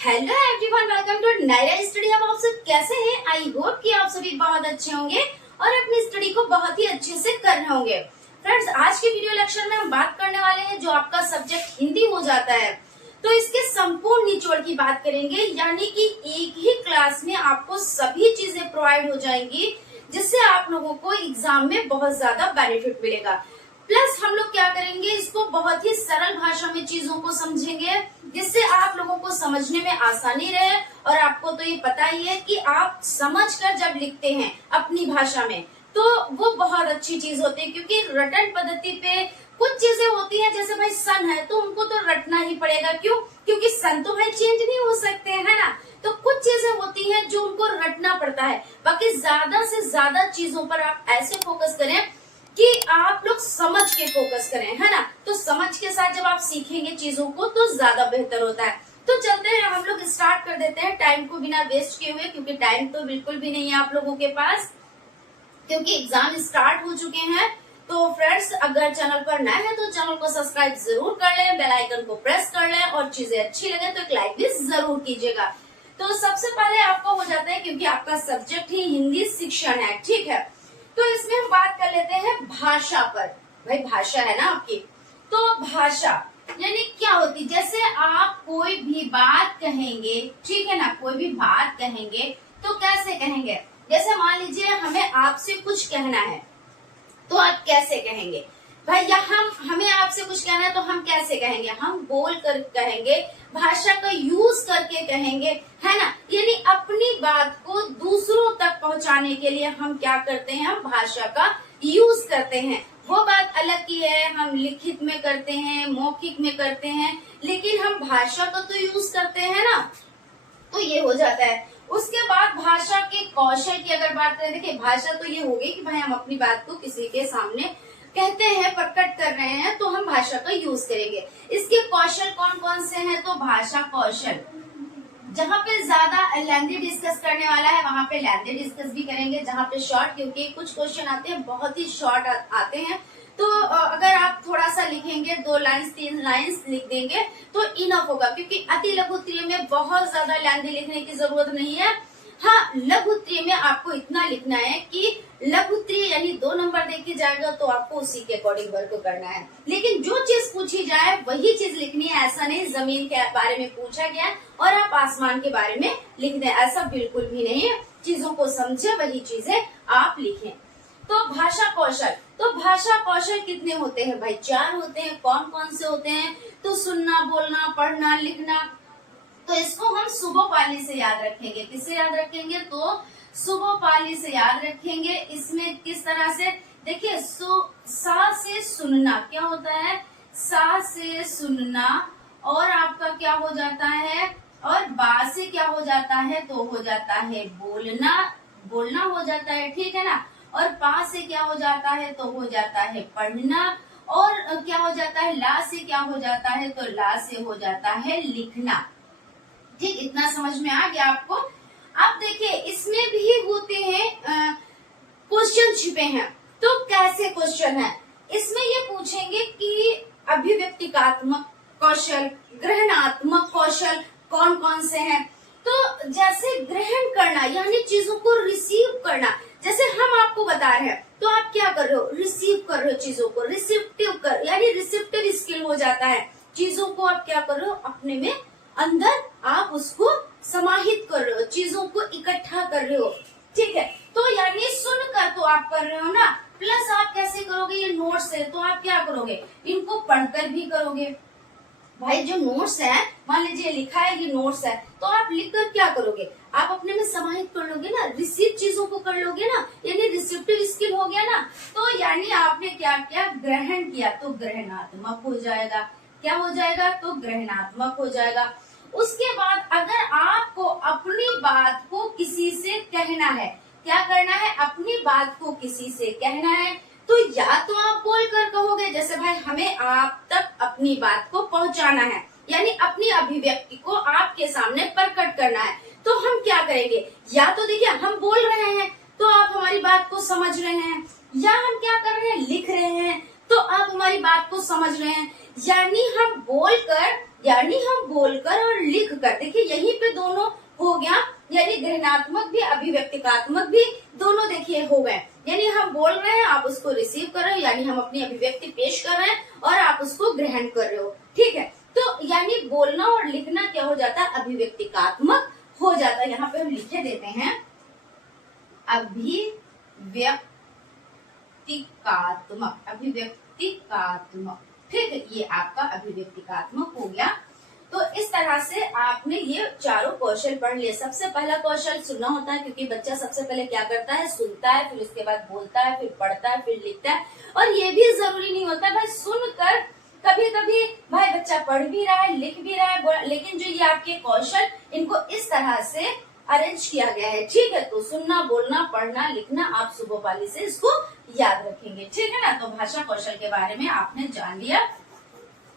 Hello everyone, welcome to Naira study. अब आप सब कैसे हैं? आई होप कि आप सभी बहुत अच्छे होंगे और अपनी स्टडी को बहुत ही अच्छे से कर रहे होंगे। फ्रेंड्स, आज के वीडियो लेक्चर में हम बात करने वाले हैं जो आपका सब्जेक्ट हिंदी हो जाता है तो इसके संपूर्ण निचोड़ की बात करेंगे, यानी कि एक ही क्लास में आपको सभी चीजें प्रोवाइड हो जाएंगी जिससे आप लोगों को एग्जाम में बहुत ज्यादा बेनिफिट मिलेगा। प्लस हम लोग क्या करेंगे, इसको बहुत ही सरल भाषा में चीजों को समझेंगे जिससे आप लोगों को समझने में आसानी रहे। और आपको तो ये पता ही है कि आप समझकर जब लिखते हैं अपनी भाषा में तो वो बहुत अच्छी चीज होती है, क्योंकि रटन पद्धति पे कुछ चीजें होती हैं, जैसे भाई सन है तो उनको तो रटना ही पड़ेगा। क्यों? क्योंकि सन तो भाई चेंज नहीं हो सकते हैं, है ना। तो कुछ चीजें होती हैं जो उनको रटना पड़ता है। बाकी ज्यादा से ज्यादा चीजों पर आप ऐसे फोकस करें कि आप लोग समझ के फोकस करें, है ना। तो समझ के साथ जब आप सीखेंगे चीजों को तो ज्यादा बेहतर होता है। तो चलते हैं, हम लोग स्टार्ट कर देते हैं टाइम को बिना वेस्ट किए हुए, क्योंकि टाइम तो बिल्कुल भी नहीं है आप लोगों के पास, क्योंकि एग्जाम स्टार्ट हो चुके हैं। तो फ्रेंड्स, अगर चैनल पर नए हैं तो चैनल को सब्सक्राइब जरूर कर लें, बेल आइकन को प्रेस कर लें और चीजें अच्छी लगे तो एक लाइक भी जरूर कीजिएगा। तो सबसे पहले आपको हो जाता है, क्योंकि आपका सब्जेक्ट ही हिंदी शिक्षण है, ठीक है। तो इसमें हम बात कर लेते हैं भाषा पर। भाई भाषा है ना आपकी, तो भाषा यानी क्या होती, जैसे आप कोई भी बात कहेंगे, ठीक है ना, कोई भी बात कहेंगे तो कैसे कहेंगे। जैसे मान लीजिए हमें आपसे कुछ कहना है तो आप कैसे कहेंगे भाई, या हमें आपसे कुछ कहना है तो हम कैसे कहेंगे, हम बोल कर कहेंगे, भाषा का यूज करके कहेंगे, है ना। यानी अपनी बात को दूसरों तक पहुंचाने के लिए हम क्या करते हैं, हम भाषा का यूज करते हैं। वो बात अलग की है, हम लिखित में करते हैं, मौखिक में करते हैं, लेकिन हम भाषा का तो यूज करते हैं ना। तो ये हो जाता है। उसके बाद भाषा के कौशल की अगर बात करें, देखिए भाषा तो ये हो गई कि भाई हम अपनी बात को किसी के सामने कहते हैं, प्रकट कर रहे हैं, तो हम भाषा का यूज करेंगे। इसके कौशल कौन कौन से हैं, तो भाषा कौशल, जहाँ पे ज्यादा लेंथी डिस्कस करने वाला है वहां पे लेंथी डिस्कस भी करेंगे, जहाँ पे शॉर्ट, क्योंकि कुछ क्वेश्चन आते हैं बहुत ही शॉर्ट आते हैं, तो अगर आप थोड़ा सा लिखेंगे, 2 लाइन्स 3 लाइन्स लिख देंगे तो इनफ होगा, क्योंकि अति लघु त्रिय में बहुत ज्यादा लेंथी लिखने की जरूरत नहीं है। हाँ, लघु त्रिय में आपको इतना लिखना है कि लघु त्रिय यानी 2 नंबर देके जाएगा तो आपको उसी के अकॉर्डिंग वर्क करना है। लेकिन जो चीज पूछी जाए वही चीज लिखनी है, ऐसा नहीं जमीन के बारे में पूछा गया और आप आसमान के बारे में लिख दें, ऐसा बिल्कुल भी नहीं है। चीजों को समझे वही चीजें आप लिखें। तो भाषा कौशल, तो भाषा कौशल कितने होते हैं भाई, 4 होते हैं। कौन कौन से होते हैं, तो सुनना, बोलना, पढ़ना, लिखना। तो इसको हम सुबोपाली से याद रखेंगे। किससे याद रखेंगे, तो सुबोपाली से याद रखेंगे। इसमें किस तरह से, देखिए सा से सुनना क्या होता है, सा से सुनना, और आपका क्या हो जाता है, और बा से क्या हो जाता है, तो हो जाता है बोलना, बोलना हो जाता है, ठीक है ना। और पा से क्या हो जाता है, तो हो जाता है पढ़ना, और क्या हो जाता है, ला से क्या हो जाता है, तो ला से हो जाता है लिखना। ठीक, इतना समझ में आ गया आपको। अब देखिए इसमें भी होते हैं क्वेश्चन छिपे हैं। तो कैसे क्वेश्चन है, इसमें ये पूछेंगे कि अभिव्यक्तिकात्मक कौशल, ग्रहणात्मक कौशल कौन कौन से हैं। तो जैसे ग्रहण करना यानी चीजों को रिसीव करना, जैसे हम आपको बता रहे हैं तो आप क्या कर रहे हो, रिसीव कर रहे हो चीजों को, रिसिप्टिव कर यानी रिसिप्टिव स्किल हो जाता है। चीजों को आप क्या कर रहे हो, अपने में अंदर आप उसको समाहित कर रहे हो, चीजों को इकट्ठा कर रहे हो, ठीक है। तो यानी सुनकर तो आप कर रहे हो ना, प्लस आप कैसे करोगे, ये नोट्स है तो आप क्या करोगे, इनको पढ़कर भी करोगे। भाई जो नोट्स है, मान लीजिए लिखा है ये नोट्स है, तो आप लिखकर क्या करोगे, आप अपने में समाहित कर लोगे ना, रिसीव चीजों को कर लोगे ना, यानी रिसिप्टिव स्किल हो गया ना। तो यानी आपने क्या किया, ग्रहण किया, तो ग्रहणात्मक हो जाएगा। क्या हो जाएगा, तो ग्रहणात्मक हो जाएगा। उसके बाद अगर आपको अपनी बात को किसी से कहना है, क्या करना है, अपनी बात को किसी से कहना है, तो या तो आप बोल कर कहोगे, जैसे भाई हमें आप तक अपनी बात को पहुंचाना है, यानी अपनी अभिव्यक्ति को आपके सामने प्रकट करना है, तो हम क्या करेंगे, या तो देखिए हम बोल रहे हैं तो आप हमारी बात को समझ रहे हैं, या हम क्या कर रहे हैं, लिख रहे हैं, तो आप हमारी बात को समझ रहे हैं। यानी हम बोलकर और लिख कर, देखिए यहीं पे दोनों हो गया, यानी ग्रहणात्मक भी अभिव्यक्तिकात्मक भी दोनों देखिए हो गए। यानी हम बोल रहे हैं, आप उसको रिसीव कर रहे हो, यानी हम अपनी अभिव्यक्ति पेश कर रहे हैं और आप उसको ग्रहण कर रहे हो। ठीक है, तो यानी बोलना और लिखना क्या हो जाता है, अभिव्यक्तिकात्मक हो जाता है। यहाँ पे हम लिखे देते हैं अभिव्यक्तिकात्मक। ठीक है, ये आपका अभिव्यक्तिकात्मक हो गया। तो इस तरह से आपने ये चारों कौशल पढ़ लिए। सबसे पहला कौशल सुनना होता है, क्योंकि बच्चा सबसे पहले क्या करता है, सुनता है, फिर उसके बाद बोलता है, फिर पढ़ता है, फिर लिखता है। और ये भी जरूरी नहीं होता भाई सुनकर, कभी कभी भाई बच्चा पढ़ भी रहा है, लिख भी रहा है, लेकिन जो ये आपके कौशल, इनको इस तरह से अरेंज किया गया है। ठीक है, तो सुनना, बोलना, पढ़ना, लिखना आप सुबह वाली से इसको याद रखेंगे। ठीक है ना, तो भाषा कौशल के बारे में आपने जान लिया।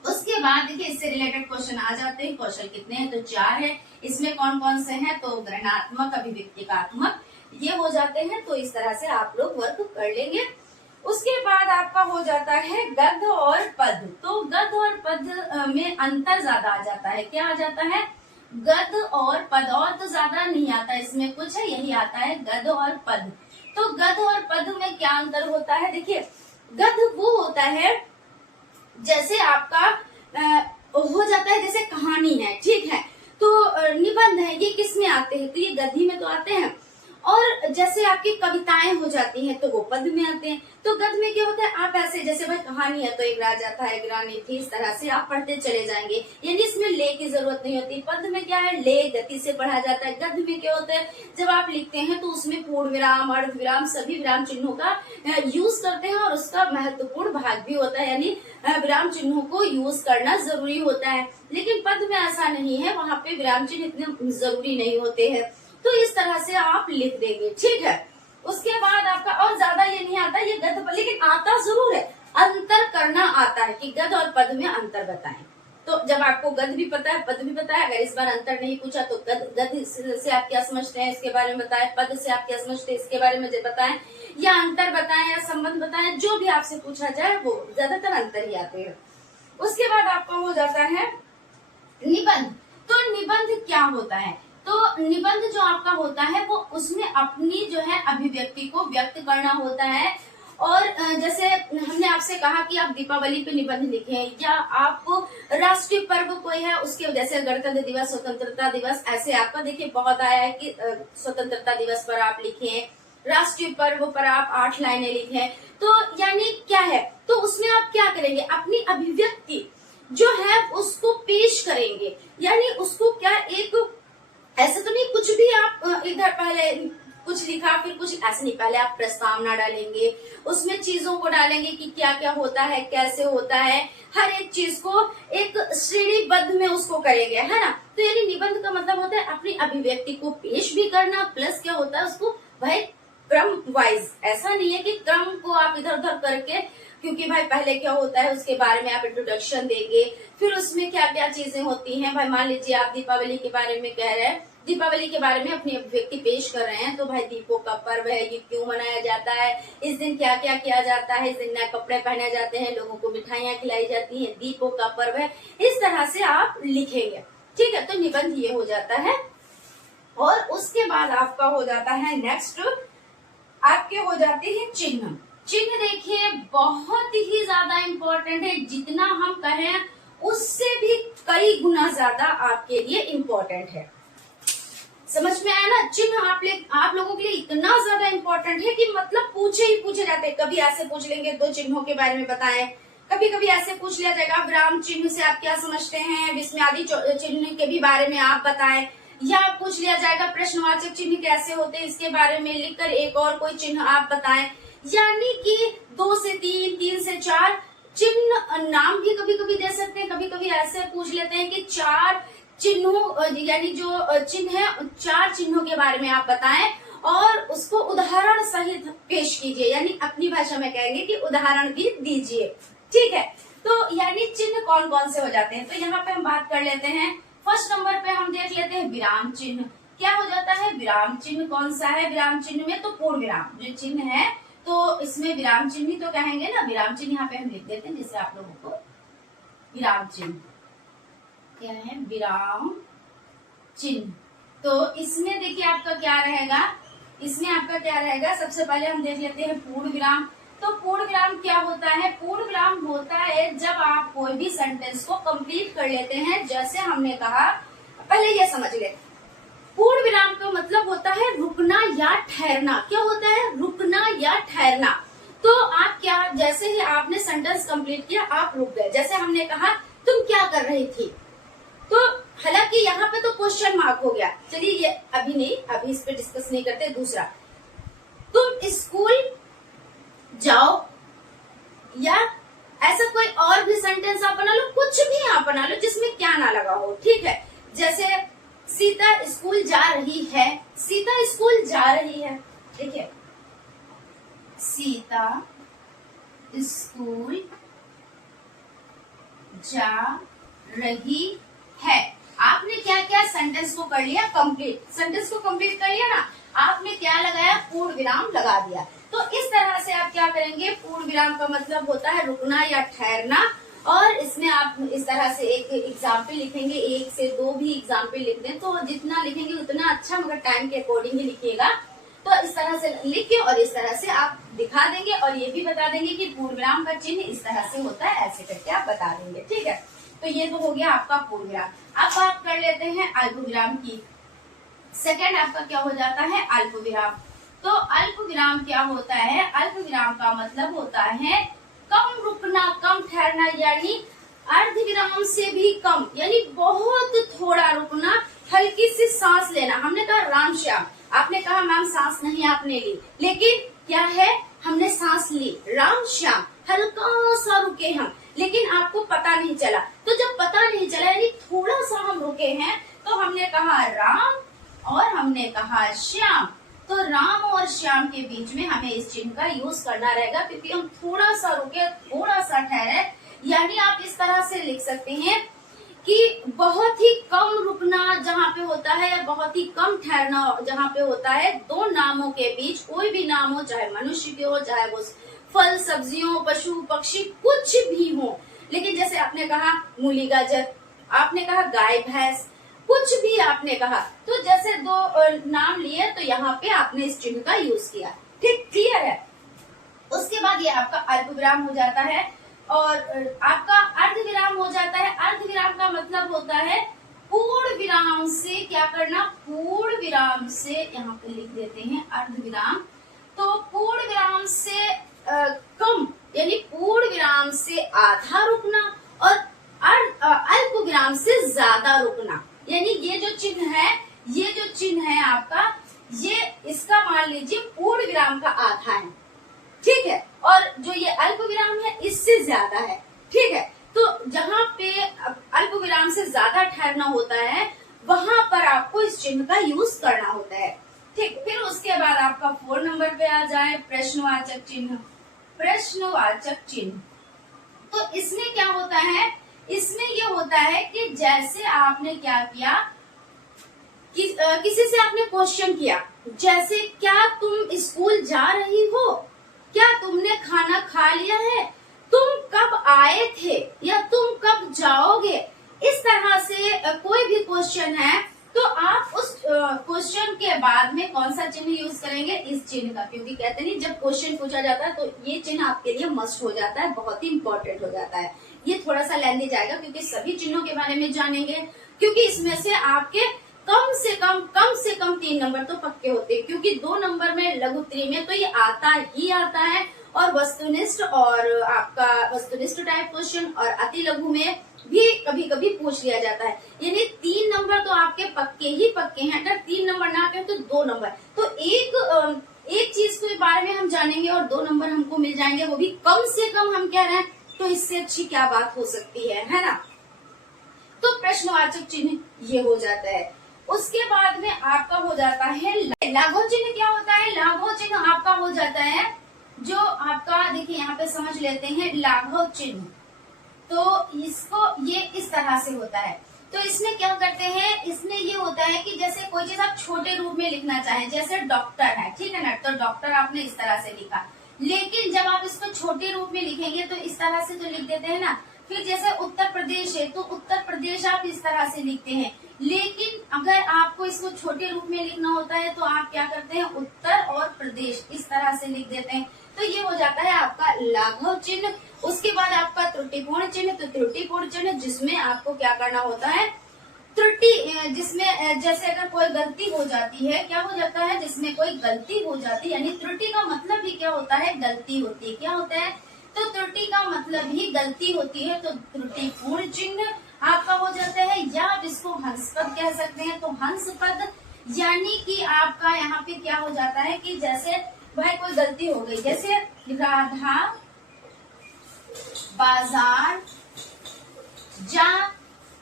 उसके बाद देखिए इससे रिलेटेड क्वेश्चन आ जाते हैं। कौशल कितने हैं, तो 4 है। इसमें कौन कौन से हैं, तो ग्रहणात्मक, अभिव्यक्तिकात्मक, ये हो जाते हैं। तो इस तरह से आप लोग वर्क कर लेंगे। उसके बाद आपका हो जाता है गद्य और पद्य। तो गद्य और पद्य में अंतर ज्यादा आ जाता है। क्या आ जाता है, गद्य और पद, और तो ज्यादा नहीं आता इसमें कुछ है, यही आता है गद्य और पद। तो गद्य और पद में क्या अंतर होता है, देखिए गद्य वो होता है जैसे आपका हो जाता है, जैसे कहानी है, ठीक है, तो निबंध है, ये किस में आते हैं, तो ये गद्य में तो आते हैं। और जैसे आपकी कविताएं हो जाती हैं तो वो पद में आते हैं। तो गद्य में क्या होता है, आप ऐसे जैसे भाई कहानी है तो एक राजा था, एक रानी थी, इस तरह से आप पढ़ते चले जाएंगे, यानी इसमें ले की जरूरत नहीं होती। पद में क्या है, ले गति से पढ़ा जाता है। गद्य में क्या होता है, जब आप लिखते हैं तो उसमें पूर्ण विराम, अर्ध विराम, सभी विराम चिन्हों का यूज करते हैं और उसका महत्वपूर्ण भाग भी होता है, यानी विराम चिन्हों को यूज करना जरूरी होता है। लेकिन पद में ऐसा नहीं है, वहाँ पे विराम चिन्ह इतने जरूरी नहीं होते हैं। तो इस तरह से आप लिख देंगे। ठीक है, उसके बाद आपका और ज्यादा ये नहीं आता ये गद्य, लेकिन आता जरूर है, अंतर करना आता है कि गद्य और पद में अंतर बताएं। तो जब आपको गद्य भी पता है, पद भी पता है, अगर इस बार अंतर नहीं पूछा तो गद्य से आप क्या समझते हैं इसके बारे में बताएं, पद से आप क्या समझते हैं इसके बारे में बताएं, या अंतर बताएं या संबंध बताएं, जो भी आपसे पूछा जाए वो ज्यादातर अंतर ही आते हैं। उसके बाद आपका हो जाता है निबंध। तो निबंध क्या होता है, तो निबंध जो आपका होता है वो उसमें अपनी जो है अभिव्यक्ति को व्यक्त करना होता है। और जैसे हमने आपसे कहा कि आप दीपावली पे निबंध लिखें, या आप राष्ट्रीय पर्व कोई है उसके, जैसे गणतंत्र दिवस, स्वतंत्रता दिवस, ऐसे आपका देखिए बहुत आया है कि स्वतंत्रता दिवस पर आप लिखें, राष्ट्रीय पर्व पर आप 8 लाइनें लिखें। तो यानी क्या है, तो उसमें आप क्या करेंगे, अपनी अभिव्यक्ति जो है उसको पेश करेंगे। यानी उसको क्या, एक ऐसे तो नहीं कुछ भी आप इधर पहले कुछ लिखा फिर कुछ, ऐसे नहीं, पहले आप प्रस्तावना डालेंगे, उसमें चीजों को डालेंगे कि क्या क्या होता है, कैसे होता है, हर एक चीज को एक श्रेणीबद्ध में उसको करेंगे, है ना। तो यानी निबंध का मतलब होता है अपनी अभिव्यक्ति को पेश भी करना, प्लस क्या होता है उसको भाई क्रम वाइज, ऐसा नहीं है कि क्रम को आप इधर उधर करके, क्योंकि भाई पहले क्या होता है उसके बारे में आप इंट्रोडक्शन देंगे, फिर उसमें क्या क्या चीजें होती हैं। भाई मान लीजिए आप दीपावली के बारे में कह रहे हैं, दीपावली के बारे में अपनी अभिव्यक्ति पेश कर रहे हैं, तो भाई दीपों का पर्व है, ये क्यों मनाया जाता है, इस दिन क्या क्या किया जाता है, इस दिन नए कपड़े पहने जाते हैं, लोगों को मिठाइयाँ खिलाई जाती हैं, दीपों का पर्व है, इस तरह से आप लिखेंगे। ठीक है, तो निबंध ये हो जाता है। और उसके बाद आपका हो जाता है नेक्स्ट, आपके हो जाते हैं चिन्ह। चिन्ह देखिए बहुत ही ज्यादा इम्पोर्टेंट है, जितना हम कहें उससे भी कई गुना ज्यादा आपके लिए इम्पोर्टेंट है। समझ में आया ना, चिन्ह आप लोगों के लिए इतना ज्यादा इम्पोर्टेंट है कि मतलब पूछे ही पूछे जाते हैं। कभी ऐसे पूछ लेंगे 2 चिन्हों के बारे में बताएं, कभी कभी ऐसे पूछ लिया जाएगा विराम चिन्ह से आप क्या समझते हैं, विस्मयादि चिन्ह के भी बारे में आप बताएं, या पूछ लिया जाएगा प्रश्नवाचक चिन्ह कैसे होते हैं इसके बारे में लिखकर एक और कोई चिन्ह आप बताएं। यानी कि 2 से 3, 3 से 4 चिन्ह नाम भी कभी कभी दे सकते हैं। कभी कभी ऐसे पूछ लेते हैं कि 4 चिन्हों, यानी जो चिन्ह है 4 चिन्हों के बारे में आप बताएं और उसको उदाहरण सहित पेश कीजिए, यानी अपनी भाषा में कहेंगे कि उदाहरण भी दीजिए। ठीक है, तो यानी चिन्ह कौन कौन से हो जाते हैं, तो यहाँ पे हम बात कर लेते हैं। फर्स्ट नंबर पे हम देख लेते हैं विराम चिन्ह। क्या हो जाता है विराम चिन्ह, कौन सा है विराम चिन्ह में, तो पूर्ण विराम जो चिन्ह है तो इसमें विराम चिन्ह ही तो कहेंगे ना, विराम चिन्ह यहाँ पे हम लिख देते हैं जिससे आप लोगों को विराम चिन्ह क्या है, विराम चिन्ह। तो इसमें देखिए आपका क्या रहेगा, इसमें आपका क्या रहेगा, सबसे पहले हम देख लेते हैं पूर्ण विराम। तो पूर्ण विराम क्या होता है, पूर्ण विराम होता है जब आप कोई भी सेंटेंस को कंप्लीट कर लेते हैं। जैसे हमने कहा, पहले ये समझ ले, पूर्ण विराम का मतलब होता है रुकना या ठहरना। क्या होता है, रुकना या ठहरना। तो आप क्या, जैसे ही आपने सेंटेंस कंप्लीट किया आप रुक गए। जैसे हमने कहा तुम क्या कर रही थी, तो हालांकि यहाँ पे तो क्वेश्चन मार्क हो गया, चलिए ये अभी नहीं, अभी इस पे डिस्कस नहीं करते। दूसरा, तुम स्कूल जाओ, या ऐसा कोई और भी सेंटेंस आप बना लो, कुछ भी आप बना लो जिसमें क्या ना लगा हो, ठीक है। जैसे सीता स्कूल जा रही है, सीता स्कूल जा रही है, देखिए सीता स्कूल जा रही है। आपने क्या क्या सेंटेंस को कर लिया कंप्लीट, सेंटेंस को कंप्लीट कर लिया ना, आपने क्या लगाया, पूर्ण विराम लगा दिया। तो इस तरह से आप क्या करेंगे, पूर्ण विराम का मतलब होता है रुकना या ठहरना। और इसमें आप इस तरह से एक एग्जाम्पल लिखेंगे, 1 से 2 भी एग्जाम्पल लिख दें तो जितना लिखेंगे उतना अच्छा, मगर टाइम के अकॉर्डिंग ही लिखिएगा। तो इस तरह से लिख के और इस तरह से आप दिखा देंगे और ये भी बता देंगे कि पूर्ण विराम का चिन्ह इस तरह से होता है, ऐसे करके आप बता देंगे, ठीक है। तो ये तो हो गया आपका पूर्ण विराम। अब बात कर लेते हैं अल्प विराम की। सेकंड आपका क्या हो जाता है, अल्प विराम। तो अल्प विराम क्या होता है, अल्प विराम का मतलब होता है कम रुकना, कम ठहरना, यानी अर्ध विराम से भी कम, यानी बहुत थोड़ा रुकना, हल्की सी सांस लेना। हमने कहा राम श्याम, आपने कहा मैम सांस नहीं आपने ली, लेकिन क्या है, हमने सांस ली, राम श्याम, हल्का सा रुके हम, लेकिन आपको पता नहीं चला। तो जब पता नहीं चला यानी थोड़ा सा हम रुके हैं, तो हमने कहा राम और हमने कहा श्याम। तो राम और श्याम के बीच में हमें इस चिन्ह का यूज करना रहेगा, क्योंकि हम थोड़ा सा रुके, थोड़ा सा ठहरे। यानी आप इस तरह से लिख सकते हैं कि बहुत ही कम रुकना जहाँ पे होता है, या बहुत ही कम ठहरना जहाँ पे होता है, दो नामों के बीच, कोई भी नाम हो, चाहे मनुष्य के हो, चाहे वो फल सब्जियों, पशु पक्षी, कुछ भी हो। लेकिन जैसे आपने कहा मूली गाजर, आपने कहा गाय भैंस, कुछ भी आपने कहा, तो जैसे दो नाम लिए तो यहाँ पे आपने इस चिन्ह का यूज किया, ठीक, क्लियर है। उसके बाद ये आपका अल्प विराम हो जाता है और आपका अर्ध विराम हो जाता है। अर्ध विराम का मतलब होता है पूर्ण विराम से क्या करना, पूर्ण विराम से, यहाँ पे लिख देते हैं अर्ध विराम। तो पूर्ण विराम से कम, यानी पूर्ण विराम से आधा रुकना, और अल्प विराम से ज्यादा रुकना। यानी ये जो चिन्ह है, ये जो चिन्ह है आपका, ये इसका मान लीजिए पूर्ण विराम का आधा है, ठीक है, और जो ये अल्प विराम है इससे ज्यादा है, ठीक है। तो जहाँ पे अल्प विराम से ज्यादा ठहरना होता है, वहां पर आपको इस चिन्ह का यूज करना होता है, ठीक। फिर उसके बाद आपका 4 नंबर पे आ जाए प्रश्नवाचक चिन्ह। प्रश्नवाचक चिन्ह, तो इसमें क्या होता है, इसमें ये होता है कि जैसे आपने क्या किया, किसी से आपने क्वेश्चन किया, जैसे क्या तुम स्कूल जा रही हो, क्या तुमने खाना खा लिया है, तुम कब आए थे, या तुम कब जाओगे। इस तरह से कोई भी क्वेश्चन है तो आप उस क्वेश्चन के बाद में कौन सा चिन्ह यूज करेंगे, इस चिन्ह का, क्योंकि कहते नहीं जब क्वेश्चन पूछा जाता है तो ये चिन्ह आपके लिए मस्ट हो जाता है, बहुत ही इंपॉर्टेंट हो जाता है। ये थोड़ा सा लेंदी जाएगा क्योंकि सभी चिन्हों के बारे में जानेंगे, क्योंकि इसमें से आपके कम से कम 3 नंबर तो पक्के होते हैं, क्योंकि 2 नंबर में लघुत्तरी में तो ये आता ही आता है, और वस्तुनिष्ठ और आपका वस्तुनिष्ठ टाइप क्वेश्चन और अति लघु में भी कभी कभी पूछ लिया जाता है। यानी 3 नंबर तो आपके पक्के ही पक्के हैं। अगर 3 नंबर ना आते तो 2 नंबर, तो एक चीज के बारे में हम जानेंगे और 2 नंबर हमको मिल जाएंगे, वो भी कम से कम हम कह रहे हैं, तो इससे अच्छी क्या बात हो सकती है ना। तो प्रश्नवाचक चिन्ह ये हो जाता है। उसके बाद में आपका हो जाता है लाघव चिन्ह। क्या होता है, लाघव चिन्ह आपका हो जाता है जो आपका, देखिए यहाँ पे समझ लेते हैं लाघव चिन्ह। तो इसको ये इस तरह से होता है। तो इसमें क्या करते हैं, इसमें ये होता है कि जैसे कोई चीज आप छोटे रूप में लिखना चाहें, जैसे डॉक्टर है, ठीक है ना, तो डॉक्टर आपने इस तरह से लिखा, लेकिन जब आप इसको छोटे रूप में लिखेंगे तो इस तरह से तो लिख देते हैं ना। फिर जैसे उत्तर प्रदेश है तो उत्तर प्रदेश आप इस तरह से लिखते हैं, लेकिन अगर आपको इसको छोटे रूप में लिखना होता है तो आप क्या करते हैं, उत्तर और प्रदेश इस तरह से लिख देते हैं। तो ये हो जाता है आपका लाघव चिन्ह। उसके बाद आपका त्रुटिपूर्ण चिन्ह, तो त्रुटिपूर्ण चिन्ह जिसमें आपको क्या करना होता है, त्रुटि जिसमें जैसे अगर कोई गलती हो जाती है, क्या हो जाता है, जिसमें कोई गलती हो जाती है, यानी त्रुटि का मतलब ही क्या होता है, गलती होती है। क्या होता है, तो त्रुटि का मतलब ही गलती होती है। तो त्रुटिपूर्ण चिन्ह आपका हो जाता है, या आप इसको हंसपद कह सकते हैं। तो हंसपद यानी कि आपका यहाँ पे क्या हो जाता है कि जैसे भाई कोई गलती हो गई, जैसे राधा बाजार जा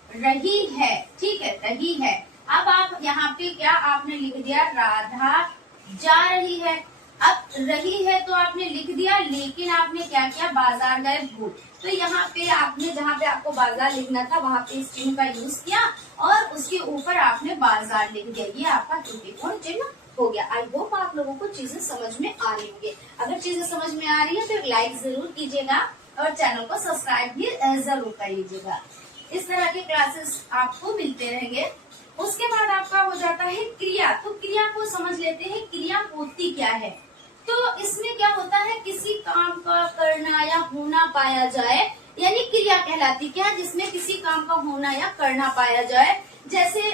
रही है, ठीक है, रही है। अब आप यहाँ पे क्या आपने लिख दिया, राधा जा रही है। अब रही है तो आपने लिख दिया, लेकिन आपने क्या किया, बाजार गए भूल। तो यहाँ पे आपने जहाँ पे आपको बाजार लिखना था वहाँ पे इस चिन्ह का यूज किया और उसके ऊपर आपने बाजार लिख दिया। ये आपका त्रुटिपूर्ण चिन्ह हो गया। आई होप आप लोगों को चीजें समझ में आ रही होंगी। अगर चीजें समझ में आ रही है तो एक लाइक जरूर कीजिएगा और चैनल को सब्सक्राइब भी जरूर कर लीजिएगा। इस तरह के क्लासेस आपको मिलते रहेंगे। उसके बाद आपका हो जाता है क्रिया। तो क्रिया को समझ लेते हैं, क्रिया होती क्या है। तो इसमें क्या होता है, किसी काम का करना या होना पाया जाए, यानी क्रिया कहलाती क्या, जिसमें किसी काम का होना या करना पाया जाए। जैसे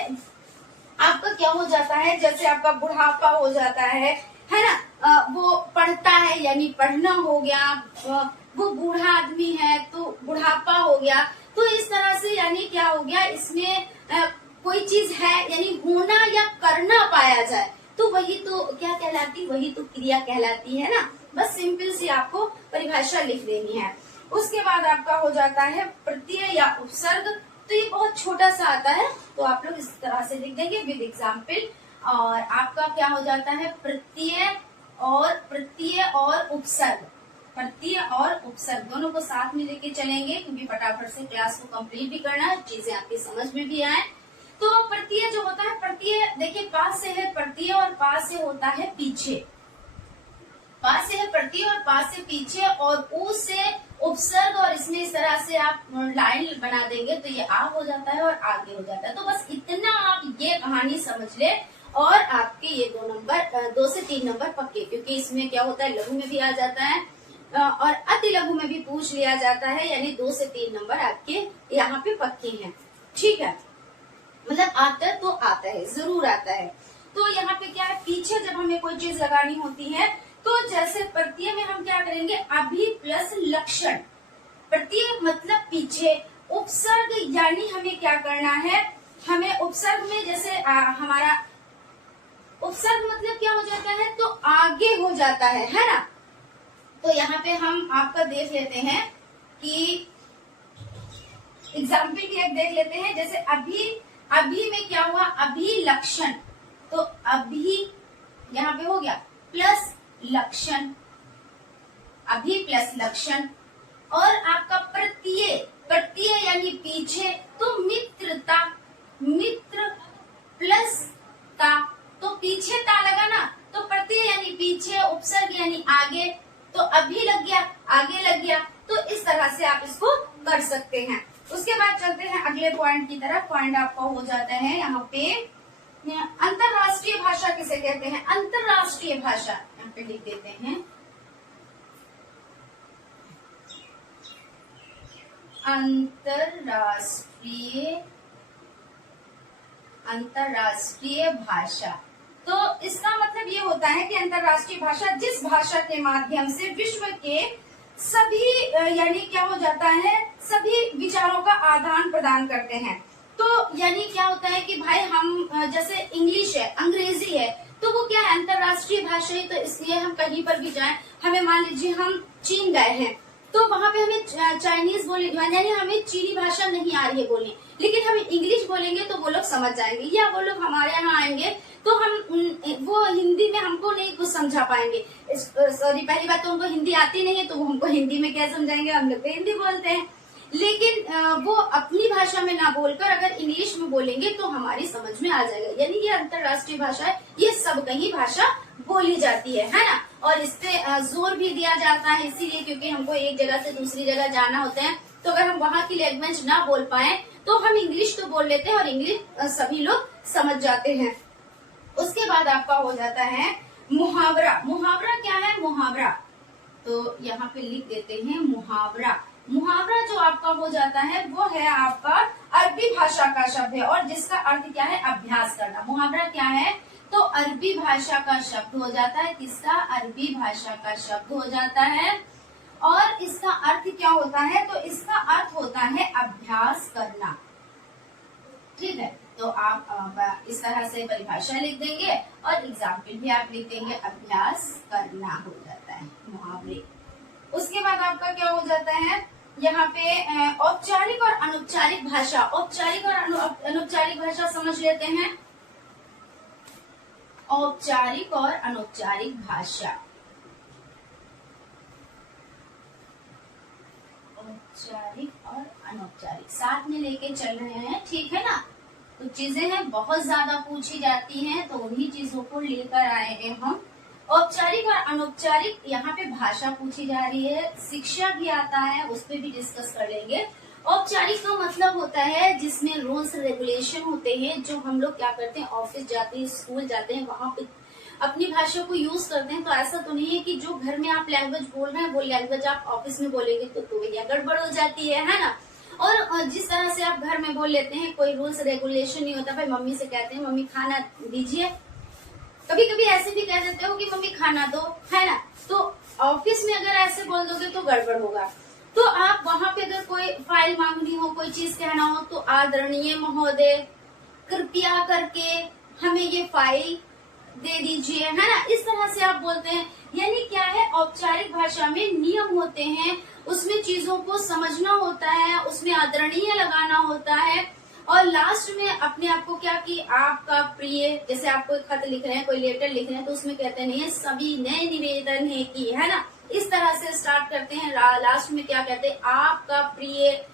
आपका क्या हो जाता है, जैसे आपका बुढ़ापा हो जाता है ना, वो पढ़ता है यानी पढ़ना हो गया, वो बूढ़ा आदमी है तो बुढ़ापा हो गया। तो इस तरह से यानी क्या हो गया, इसमें कोई चीज है यानी होना या करना पाया जाए तो वही तो क्या कहलाती, वही तो क्रिया कहलाती है ना। बस सिंपल सी आपको परिभाषा लिख देनी है। उसके बाद आपका हो जाता है प्रत्यय या उपसर्ग। तो ये बहुत छोटा सा आता है, तो आप लोग इस तरह से लिख देंगे विद एग्जाम्पल। और आपका क्या हो जाता है, प्रत्यय और उपसर्ग। प्रत्यय और उपसर्ग दोनों को साथ में लेके चलेंगे, क्योंकि फटाफट से क्लास को कंप्लीट भी करना है, चीजें आपकी समझ में भी आए। तो प्रत्यय जो होता है, प्रत्यय देखिए पास से है प्रत्यय और पास से होता है पीछे। पास से है प्रत्यय और पास से पीछे, और ऊ से उपसर्ग, और इसमें इस तरह से आप लाइन बना देंगे तो ये आ हो जाता है और आगे हो जाता है। तो बस इतना आप ये कहानी समझ ले और आपके ये 2 से 3 नंबर पक्के, क्योंकि इसमें क्या होता है, लघु में भी आ जाता है और अति लघु में भी पूछ लिया जाता है, यानी 2 से 3 नंबर आपके यहाँ पे पक्के हैं। ठीक है, मतलब आता तो आता है, जरूर आता है। तो यहाँ पे क्या है, पीछे जब हमें कोई चीज लगानी होती है तो जैसे प्रत्यय में हम क्या करेंगे, अभी प्लस लक्षण। प्रत्यय मतलब पीछे, उपसर्ग यानी हमें क्या करना है, हमें उपसर्ग में जैसे हमारा उपसर्ग मतलब क्या हो जाता है, तो आगे हो जाता है ना। तो यहाँ पे हम आपका देख लेते हैं कि एग्जाम्पल की एक देख लेते हैं। जैसे अभी में क्या हुआ, अभिलक्षण। तो अभी यहाँ पे हो गया प्लस लक्षण, अभी प्लस लक्षण। और आपका प्रत्यय यानी पीछे, तो मित्रता, मित्र प्लस ता, तो पीछे ता लगा ना, तो प्रत्यय यानी पीछे, उपसर्ग यानी आगे, तो अभी लग गया, आगे लग गया। तो इस तरह से आप इसको कर सकते हैं। उसके बाद चलते हैं अगले पॉइंट की तरफ। पॉइंट आपका हो जाता है यहाँ पे अंतरराष्ट्रीय भाषा किसे कहते हैं, अंतरराष्ट्रीय भाषा यहाँ पे लिख देते हैं। अंतरराष्ट्रीय भाषा, तो इसका मतलब ये होता है कि अंतरराष्ट्रीय भाषा जिस भाषा के माध्यम से विश्व के सभी यानी क्या हो जाता है, सभी विचारों का आदान प्रदान करते हैं। तो यानी क्या होता है कि भाई हम जैसे इंग्लिश है, अंग्रेजी है, तो वो क्या है, अंतरराष्ट्रीय भाषा है। तो इसलिए हम कहीं पर भी जाएं, हमें मान लीजिए हम चीन गए हैं तो वहाँ पे हमें चाइनीज बोले, यानी हमें चीनी भाषा नहीं आ रही है बोलने, लेकिन हम इंग्लिश बोलेंगे तो वो लोग समझ जाएंगे, या वो लोग हमारे यहाँ आएंगे तो हम वो हिंदी में हमको नहीं कुछ समझा पाएंगे। पहली बात तो उनको हिंदी आती नहीं है, तो वो हमको हिंदी में क्या समझाएंगे, हम लोग तो हिंदी बोलते हैं। लेकिन वो अपनी भाषा में ना बोलकर अगर इंग्लिश में बोलेंगे तो हमारी समझ में आ जाएगा। यानी ये अंतर्राष्ट्रीय भाषा है, ये सब कहीं भाषा बोली जाती है ना। और इस पे जोर भी दिया जाता है इसीलिए क्योंकि हमको एक जगह से दूसरी जगह जाना होता है, तो अगर हम वहाँ की लैंग्वेज ना बोल पाए तो हम इंग्लिश तो बोल लेते हैं और इंग्लिश सभी लोग समझ जाते हैं। उसके बाद आपका हो जाता है मुहावरा। मुहावरा क्या है? मुहावरा तो यहाँ पे लिख देते हैं मुहावरा। मुहावरा जो आपका हो जाता है वो है आपका अरबी भाषा का शब्द है और जिसका अर्थ क्या है? अभ्यास करना। मुहावरा क्या है? तो अरबी भाषा का शब्द हो जाता है। किसका? अरबी भाषा का शब्द हो जाता है। और इसका अर्थ क्या होता है? तो इसका अर्थ होता है अभ्यास करना। ठीक है, तो आप इस तरह से परिभाषा लिख देंगे और एग्जाम्पल भी आप लिख देंगे। अभ्यास करना हो जाता है मुहावरे। उसके बाद आपका क्या हो जाता है? यहाँ पे औपचारिक और अनौपचारिक भाषा। औपचारिक और अनौपचारिक भाषा समझ लेते हैं। औपचारिक और अनौपचारिक भाषा। औपचारिक और अनौपचारिक साथ में लेके चल रहे हैं, ठीक है ना। तो चीजें हैं बहुत ज्यादा पूछी जाती हैं, तो उन्हीं चीजों को लेकर आए हैं हम। औपचारिक और अनौपचारिक यहाँ पे भाषा पूछी जा रही है, शिक्षा भी आता है, उस पर भी डिस्कस कर लेंगे। औपचारिक का मतलब होता है जिसमें रूल्स रेगुलेशन होते हैं, जो हम लोग क्या करते हैं ऑफिस जाते हैं, स्कूल जाते हैं, वहाँ पे अपनी भाषा को यूज करते हैं। तो ऐसा तो नहीं है कि जो घर में आप लैंग्वेज बोल रहे हैं वो लैंग्वेज आप ऑफिस में बोलेंगे तो भैया गड़बड़ हो जाती है ना। और जिस तरह से आप घर में बोल लेते हैं कोई रूल्स रेगुलेशन नहीं होता। भाई मम्मी से कहते हैं मम्मी खाना दीजिए, कभी कभी ऐसे भी कह देते हो कि मम्मी खाना दो, है ना। तो ऑफिस में अगर ऐसे बोल दोगे तो गड़बड़ होगा। तो आप वहाँ पे अगर कोई फाइल मांगनी हो, कोई चीज कहना हो तो आदरणीय महोदय कृपया करके हमें ये फाइल दे दीजिए, है ना। इस तरह से आप बोलते हैं। यानी क्या है? औपचारिक भाषा में नियम होते हैं, उसमें चीजों को समझना होता है, उसमें आदरणीय लगाना होता है। और लास्ट में अपने आप को क्या कि आपका प्रिय, जैसे आप कोई खत लिख रहे हैं, कोई लेटर लिख रहे हैं तो उसमें कहते नहीं सभी नए निवेदन है कि, है ना। इस तरह से स्टार्ट करते हैं। लास्ट में क्या कहते हैं? आपका प्रिय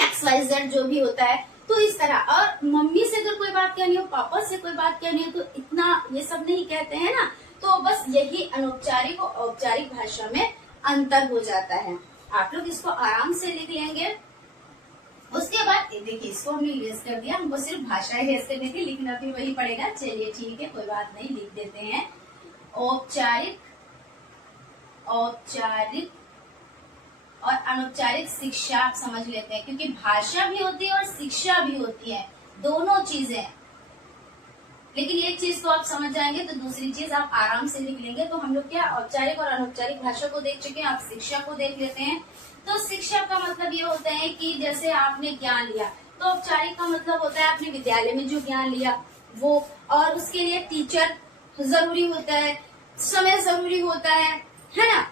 XYZ जो भी होता है। तो इस तरह। और मम्मी से अगर कोई बात कहनी हो, पापा से कोई बात कहनी हो तो इतना ये सब नहीं कहते हैं ना। तो बस यही अनौपचारिक और औपचारिक भाषा में अंतर हो जाता है। आप लोग इसको आराम से लिख लेंगे। उसके बाद देखिए इसको हमने इरेज कर दिया, हमको सिर्फ भाषा इरेज करने की, लिखना भी वही पड़ेगा। चलिए ठीक है, कोई बात नहीं, लिख देते हैं औपचारिक, औपचारिक और अनौपचारिक शिक्षा। आप समझ लेते हैं क्योंकि भाषा भी होती है और शिक्षा भी होती है, दोनों चीजें। लेकिन एक चीज को आप समझ जाएंगे तो दूसरी चीज आप आराम से लिख लेंगे। तो हम लोग क्या औपचारिक और अनौपचारिक भाषा को देख चुके हैं, आप शिक्षा को देख लेते हैं। तो शिक्षा का मतलब ये होता है कि जैसे आपने ज्ञान लिया, तो औपचारिक का मतलब होता है आपने विद्यालय में जो ज्ञान लिया वो, और उसके लिए टीचर जरूरी होता है, समय जरूरी होता है ना।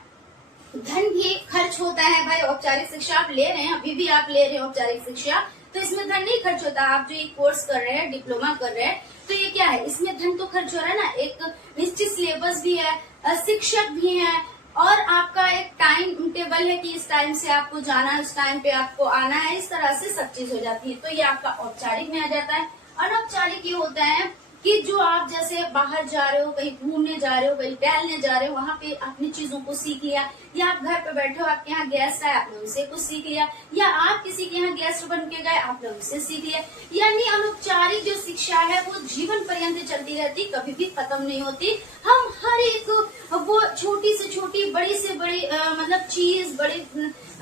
धन भी खर्च होता है। भाई औपचारिक शिक्षा आप ले रहे हैं, अभी भी आप ले रहे हैं औपचारिक शिक्षा, तो इसमें धन नहीं खर्च होता। आप जो एक कोर्स कर रहे हैं, डिप्लोमा कर रहे हैं, तो ये क्या है? इसमें धन तो खर्च हो रहा है ना। एक निश्चित सिलेबस भी है, शिक्षक भी है, और आपका एक टाइम टेबल है कि इस टाइम से आपको जाना है, उस टाइम पे आपको आना है। इस तरह से सब चीज हो जाती है। तो ये आपका औपचारिक में आ जाता है। अनौपचारिक ये होता है कि जो आप जैसे बाहर जा रहे हो, कहीं घूमने जा रहे हो, कहीं टहलने जा रहे हो, वहाँ पे अपनी चीजों को सीख लिया, या आप घर पे बैठे हो, आपके यहाँ गेस्ट आए, आपने उनसे कुछ सीख लिया, या आप किसी के यहाँ गेस्ट बन के गए, आपने उनसे सीख लिया। यानी अनौपचारिक जो शिक्षा है वो जीवन पर्यंत चलती रहती, कभी भी खत्म नहीं होती। हम हर एक वो छोटी से छोटी, बड़ी से बड़ी मतलब चीज, बड़ी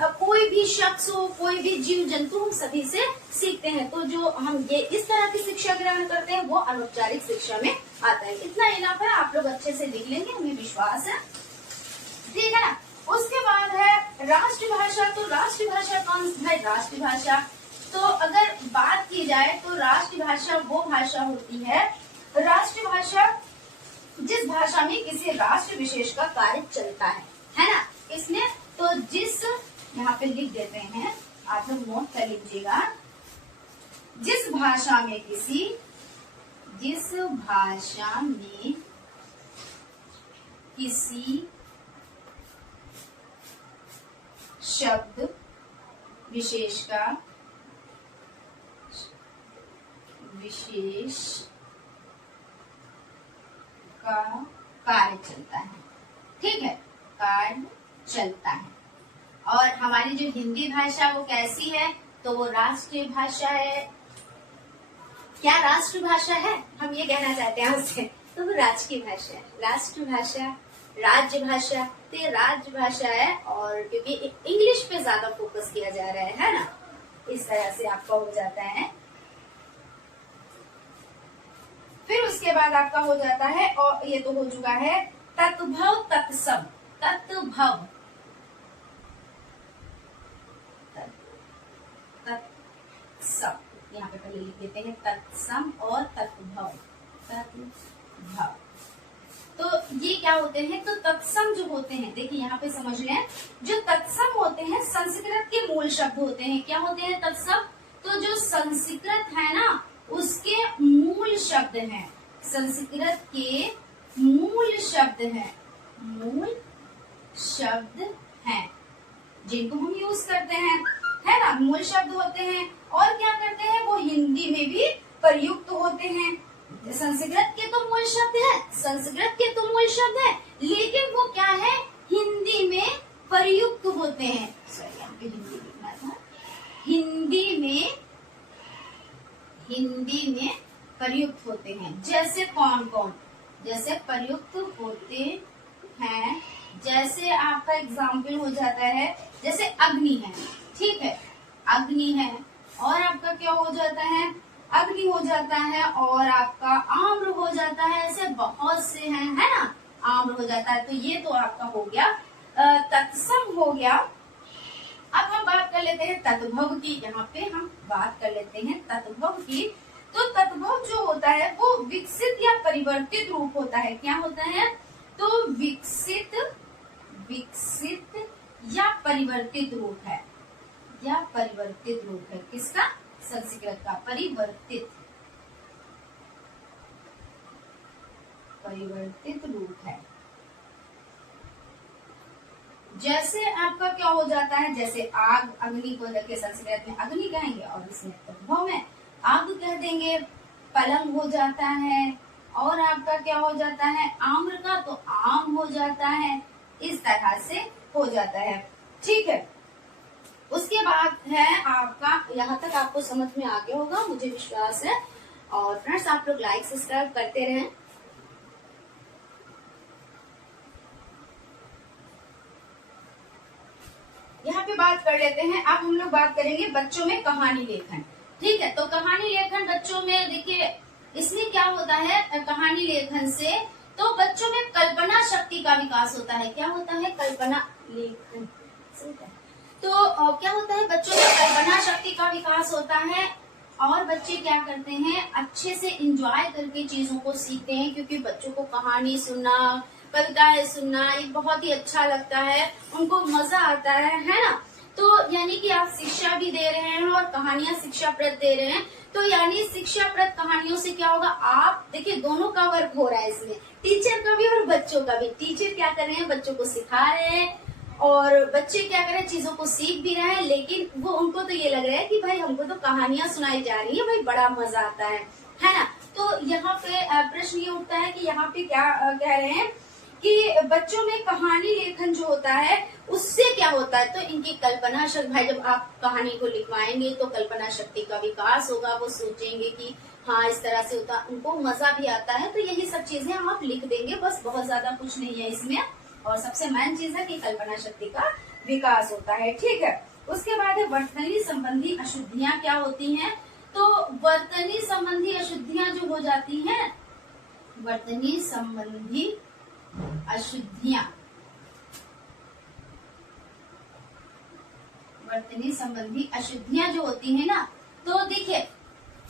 कोई भी शख्स हो, कोई भी जीव जंतु, हम सभी से सीखते हैं। तो जो हम ये इस तरह की शिक्षा ग्रहण करते हैं वो अनौपचारिक शिक्षा में आता है। इतना इनाफ है, आप लोग अच्छे से लिख लेंगे, हमें विश्वास है, ठीक है ना। उसके बाद है राष्ट्रभाषा। तो राष्ट्रभाषा कौन सी है? राष्ट्रभाषा तो अगर बात की जाए तो राष्ट्रभाषा वो भाषा होती है, राष्ट्रभाषा जिस भाषा में किसी राष्ट्र विशेष का कार्य चलता है ना। इसमें तो जिस, यहाँ पे लिख देते हैं, आप लोग नोट कर लीजिएगा, जिस भाषा में किसी शब्द विशेष का कार्य चलता है। ठीक है, कार्य चलता है। और हमारी जो हिंदी भाषा वो कैसी है, तो वो राष्ट्रीय भाषा है। क्या राष्ट्रभाषा है, हम ये कहना चाहते हैं उससे, तो वो राजकीय भाषा है। राष्ट्रभाषा, राज्य भाषा, तो ये राज्य भाषा है। और क्योंकि इंग्लिश पे ज्यादा फोकस किया जा रहा है ना, इस तरह से आपका हो जाता है। फिर उसके बाद आपका हो जाता है, और ये तो हो चुका है, तत्भव तत्सम। तत्भव, तत्सम, यहाँ पे पहले लिख देते हैं तत्सम और तत्भव। तत्भव, तो ये क्या होते हैं, तो तत्सम जो होते हैं, देखिए यहाँ पे समझ लें, जो तत्सम होते हैं संस्कृत के मूल शब्द होते हैं। क्या होते हैं तत्सम, तो जो संस्कृत है ना उसके मूल शब्द हैं। संस्कृत के मूल शब्द हैं, मूल शब्द हैं जिनको हम यूज करते हैं, है ना, मूल शब्द होते हैं। और क्या करते हैं, वो हिंदी में भी प्रयुक्त होते हैं। संस्कृत के तो मूल शब्द है, संस्कृत के तो मूल शब्द है, लेकिन वो क्या है, हिंदी में प्रयुक्त होते हैं। सॉरी, यहाँ पे हिंदी लिखना था, हिंदी में प्रयुक्त होते हैं। जैसे कौन कौन, जैसे प्रयुक्त होते हैं, जैसे आपका एग्जाम्पल हो जाता है, जैसे अग्नि है, ठीक है, अग्नि है, और आपका क्या हो जाता है, अग्नि हो जाता है, और आपका आम्र हो जाता है। ऐसे बहुत से हैं, है ना, आम्र हो जाता है। तो ये तो आपका हो गया तत्सम हो गया। अब हम बात कर लेते हैं तत्भव की। यहाँ पे हम बात कर लेते हैं तत्भव की। तो तत्भव जो होता है वो विकसित या परिवर्तित रूप होता है। क्या होता है, तो विकसित या परिवर्तित रूप है, या परिवर्तित रूप है किसका, संस्कृत का। परिवर्तित रूप है। जैसे आपका क्या हो जाता है, जैसे आग, अग्नि को लेके संस्कृत में अग्नि कहेंगे और इसमें तत्भव में आग कह देंगे। पलंग हो जाता है, और आपका क्या हो जाता है, आम्र का तो आम हो जाता है। इस तरह से हो जाता है, ठीक है। उसके बाद है आपका, यहाँ तक आपको समझ में आ गया होगा मुझे विश्वास है। और फ्रेंड्स, आप लोग लाइक सब्सक्राइब करते रहें। यहाँ पे बात कर लेते हैं, अब हम लोग बात करेंगे बच्चों में कहानी लेखन। ठीक है, तो कहानी लेखन बच्चों में, देखिए इसमें क्या होता है, कहानी लेखन से तो बच्चों में कल्पना शक्ति का विकास होता है। क्या होता है, कल्पना लेखन, तो क्या होता है, बच्चों में कल्पना शक्ति का विकास होता है, और बच्चे क्या करते हैं, अच्छे से एंजॉय करके चीजों को सीखते हैं। क्योंकि बच्चों को कहानी सुनना, कविताएं सुनना ये बहुत ही अच्छा लगता है, उनको मजा आता है ना। तो यानी कि आप शिक्षा भी दे रहे हैं और कहानियां शिक्षाप्रद दे रहे हैं। तो यानी शिक्षाप्रद कहानियों से क्या होगा, आप देखिए दोनों का वर्क हो रहा है इसमें, टीचर का भी और बच्चों का भी। टीचर क्या कर रहे हैं, बच्चों को सिखा रहे हैं, और बच्चे क्या कर रहे हैं, चीजों को सीख भी रहे हैं। लेकिन वो उनको तो ये लग रहा है कि भाई हमको तो कहानियां सुनाई जा रही है, भाई बड़ा मजा आता है ना। तो यहाँ पे प्रश्न ये उठता है कि यहाँ पे क्या कह रहे हैं कि बच्चों में कहानी लेखन जो होता है उससे क्या होता है, तो इनकी कल्पना शक्ति, भाई जब आप कहानी को लिखवाएंगे तो कल्पना शक्ति का विकास होगा। वो सोचेंगे कि हाँ इस तरह से होता, उनको मजा भी आता है। तो यही सब चीजें आप लिख देंगे, बस बहुत ज्यादा कुछ नहीं है इसमें। और सबसे मेन चीज है कि कल्पना शक्ति का विकास होता है, ठीक है। उसके बाद है वर्तनी संबंधी अशुद्धियां क्या होती हैं, तो वर्तनी संबंधी अशुद्धियां जो हो जाती हैं, वर्तनी संबंधी अशुद्धियां, वर्तनी संबंधी अशुद्धियां जो होती है ना, तो देखिए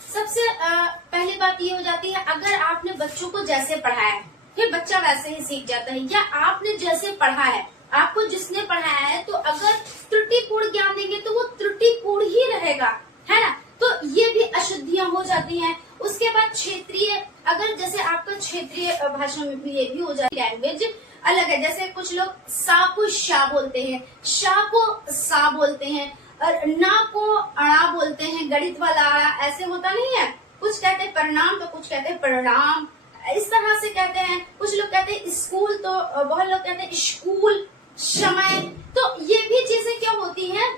सबसे पहली बात ये हो जाती है, अगर आपने बच्चों को जैसे पढ़ाया है फिर बच्चा वैसे ही सीख जाता है, या आपने जैसे पढ़ा है, आपको जिसने पढ़ाया है, तो अगर त्रुटिपूर्ण ज्ञान देंगे तो वो त्रुटिपूर्ण ही रहेगा, है ना। तो ये भी अशुद्धियां हो जाती हैं। उसके बाद क्षेत्रीय, अगर जैसे आपका क्षेत्रीय भाषा में भी ये भी हो जाती है, लैंग्वेज अलग है। जैसे कुछ लोग सा को शा बोलते हैं, शा को सा बोलते हैं। और ना को अड़ा बोलते हैं, गणित वाला अड़ा ऐसे होता नहीं है। कुछ कहते हैं परिणाम तो कुछ कहते हैं परिणाम, इस तरह से कहते हैं। कुछ लोग कहते हैं स्कूल तो बहुत लोग कहते हैं स्कूल, समय। तो ये भी चीजें क्या होती हैं,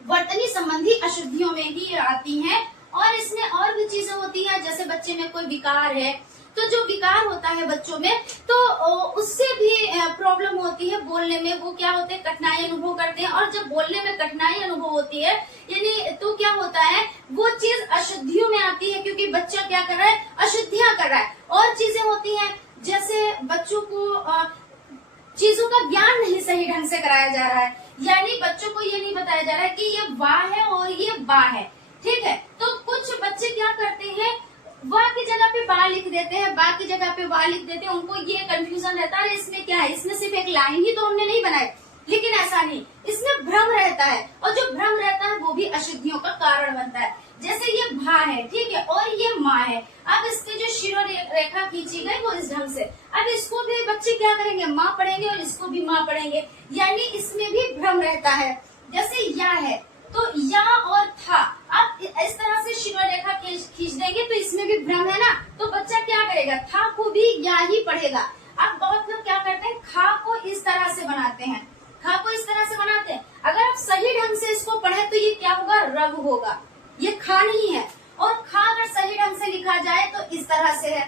वर्तनी संबंधी अशुद्धियों में ही आती हैं। और इसमें और भी चीजें होती हैं, जैसे बच्चे में कोई विकार है तो जो विकार होता है बच्चों में तो उससे भी प्रॉब्लम होती है बोलने में। वो क्या होते हैं, कठिनाई अनुभव करते हैं। और जब बोलने में कठिनाई अनुभव होती है यानी तो क्या होता है, वो चीज अशुद्धियों में आती है, क्योंकि बच्चा क्या कर रहा है, अशुद्धियां कर रहा है। और चीजें होती हैं जैसे बच्चों को चीजों का ज्ञान नहीं सही ढंग से कराया जा रहा है, यानी बच्चों को ये नहीं बताया जा रहा है कि ये वाह है और ये बा है, ठीक है। तो कुछ बच्चे क्या करते हैं, वाह की जगह पे बा लिख देते हैं, बा की जगह पे वाह लिख देते हैं। उनको ये कंफ्यूजन रहता है इसमें क्या है, इसमें सिर्फ एक लाइन ही तो हमने नहीं बनाई, लेकिन ऐसा नहीं, इसमें भ्रम रहता है। और जो भ्रम रहता है वो भी अशुद्धियों का कारण बनता है। जैसे ये भा है, ठीक है, और ये माँ है। अब इसके जो शिरो रेखा खींची गई वो इस ढंग से, अब इसको भी बच्चे क्या करेंगे, माँ पढ़ेंगे और इसको भी माँ पढ़ेंगे, यानी इसमें भी भ्रम रहता है। जैसे या है तो या और था, आप इस तरह से शिरो रेखा खींच देंगे तो इसमें भी भ्रम है ना, तो बच्चा क्या करेगा, था को भी या ही पढ़ेगा। अब बहुत लोग क्या करते हैं, खा को इस तरह से बनाते हैं, खा को इस तरह से बनाते हैं। अगर आप सही ढंग से इसको पढ़े तो ये क्या होगा, रग होगा, ये खा नहीं है। और खा अगर सही ढंग से लिखा जाए तो इस तरह से है।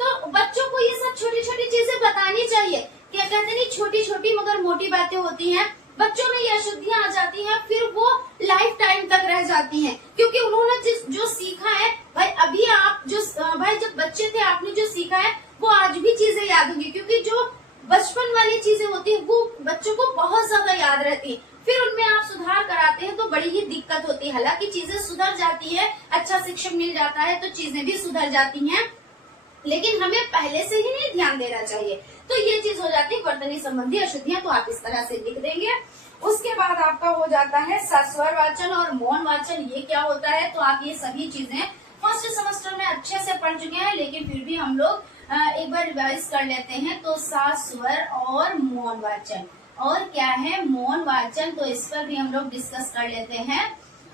तो बच्चों को ये सब छोटी छोटी चीजें बतानी चाहिए। क्या कहते नहीं, छोटी छोटी मगर मोटी बातें होती हैं। बच्चों में ये अशुद्धियां आ जाती हैं, फिर वो लाइफ टाइम तक रह जाती हैं, क्योंकि उन्होंने जो सीखा है भाई, अभी आप जो भाई जब बच्चे थे आपने जो सीखा है वो आज भी चीजें याद होंगी, क्योंकि जो बचपन वाली चीजें होती है वो बच्चों को बहुत ज्यादा याद रहती है। फिर उनमें आप सुधार कराते हैं तो बड़ी ही दिक्कत होती है। हालांकि चीजें सुधर जाती है, अच्छा शिक्षक मिल जाता है तो चीजें भी सुधर जाती हैं, लेकिन हमें पहले से ही नहीं ध्यान देना चाहिए। तो ये चीज हो जाती है वर्तनी संबंधी अशुद्धियां, तो आप इस तरह से लिख देंगे। उसके बाद आपका हो जाता है सस्वर वाचन और मौन वाचन। ये क्या होता है, तो आप ये सभी चीजें फर्स्ट सेमेस्टर में अच्छे से पढ़ चुके हैं, लेकिन फिर भी हम लोग एक बार रिवाइज कर लेते हैं। तो सस्वर और मौन वाचन, और क्या है मौन वाचन, तो इस पर भी हम लोग डिस्कस कर लेते हैं।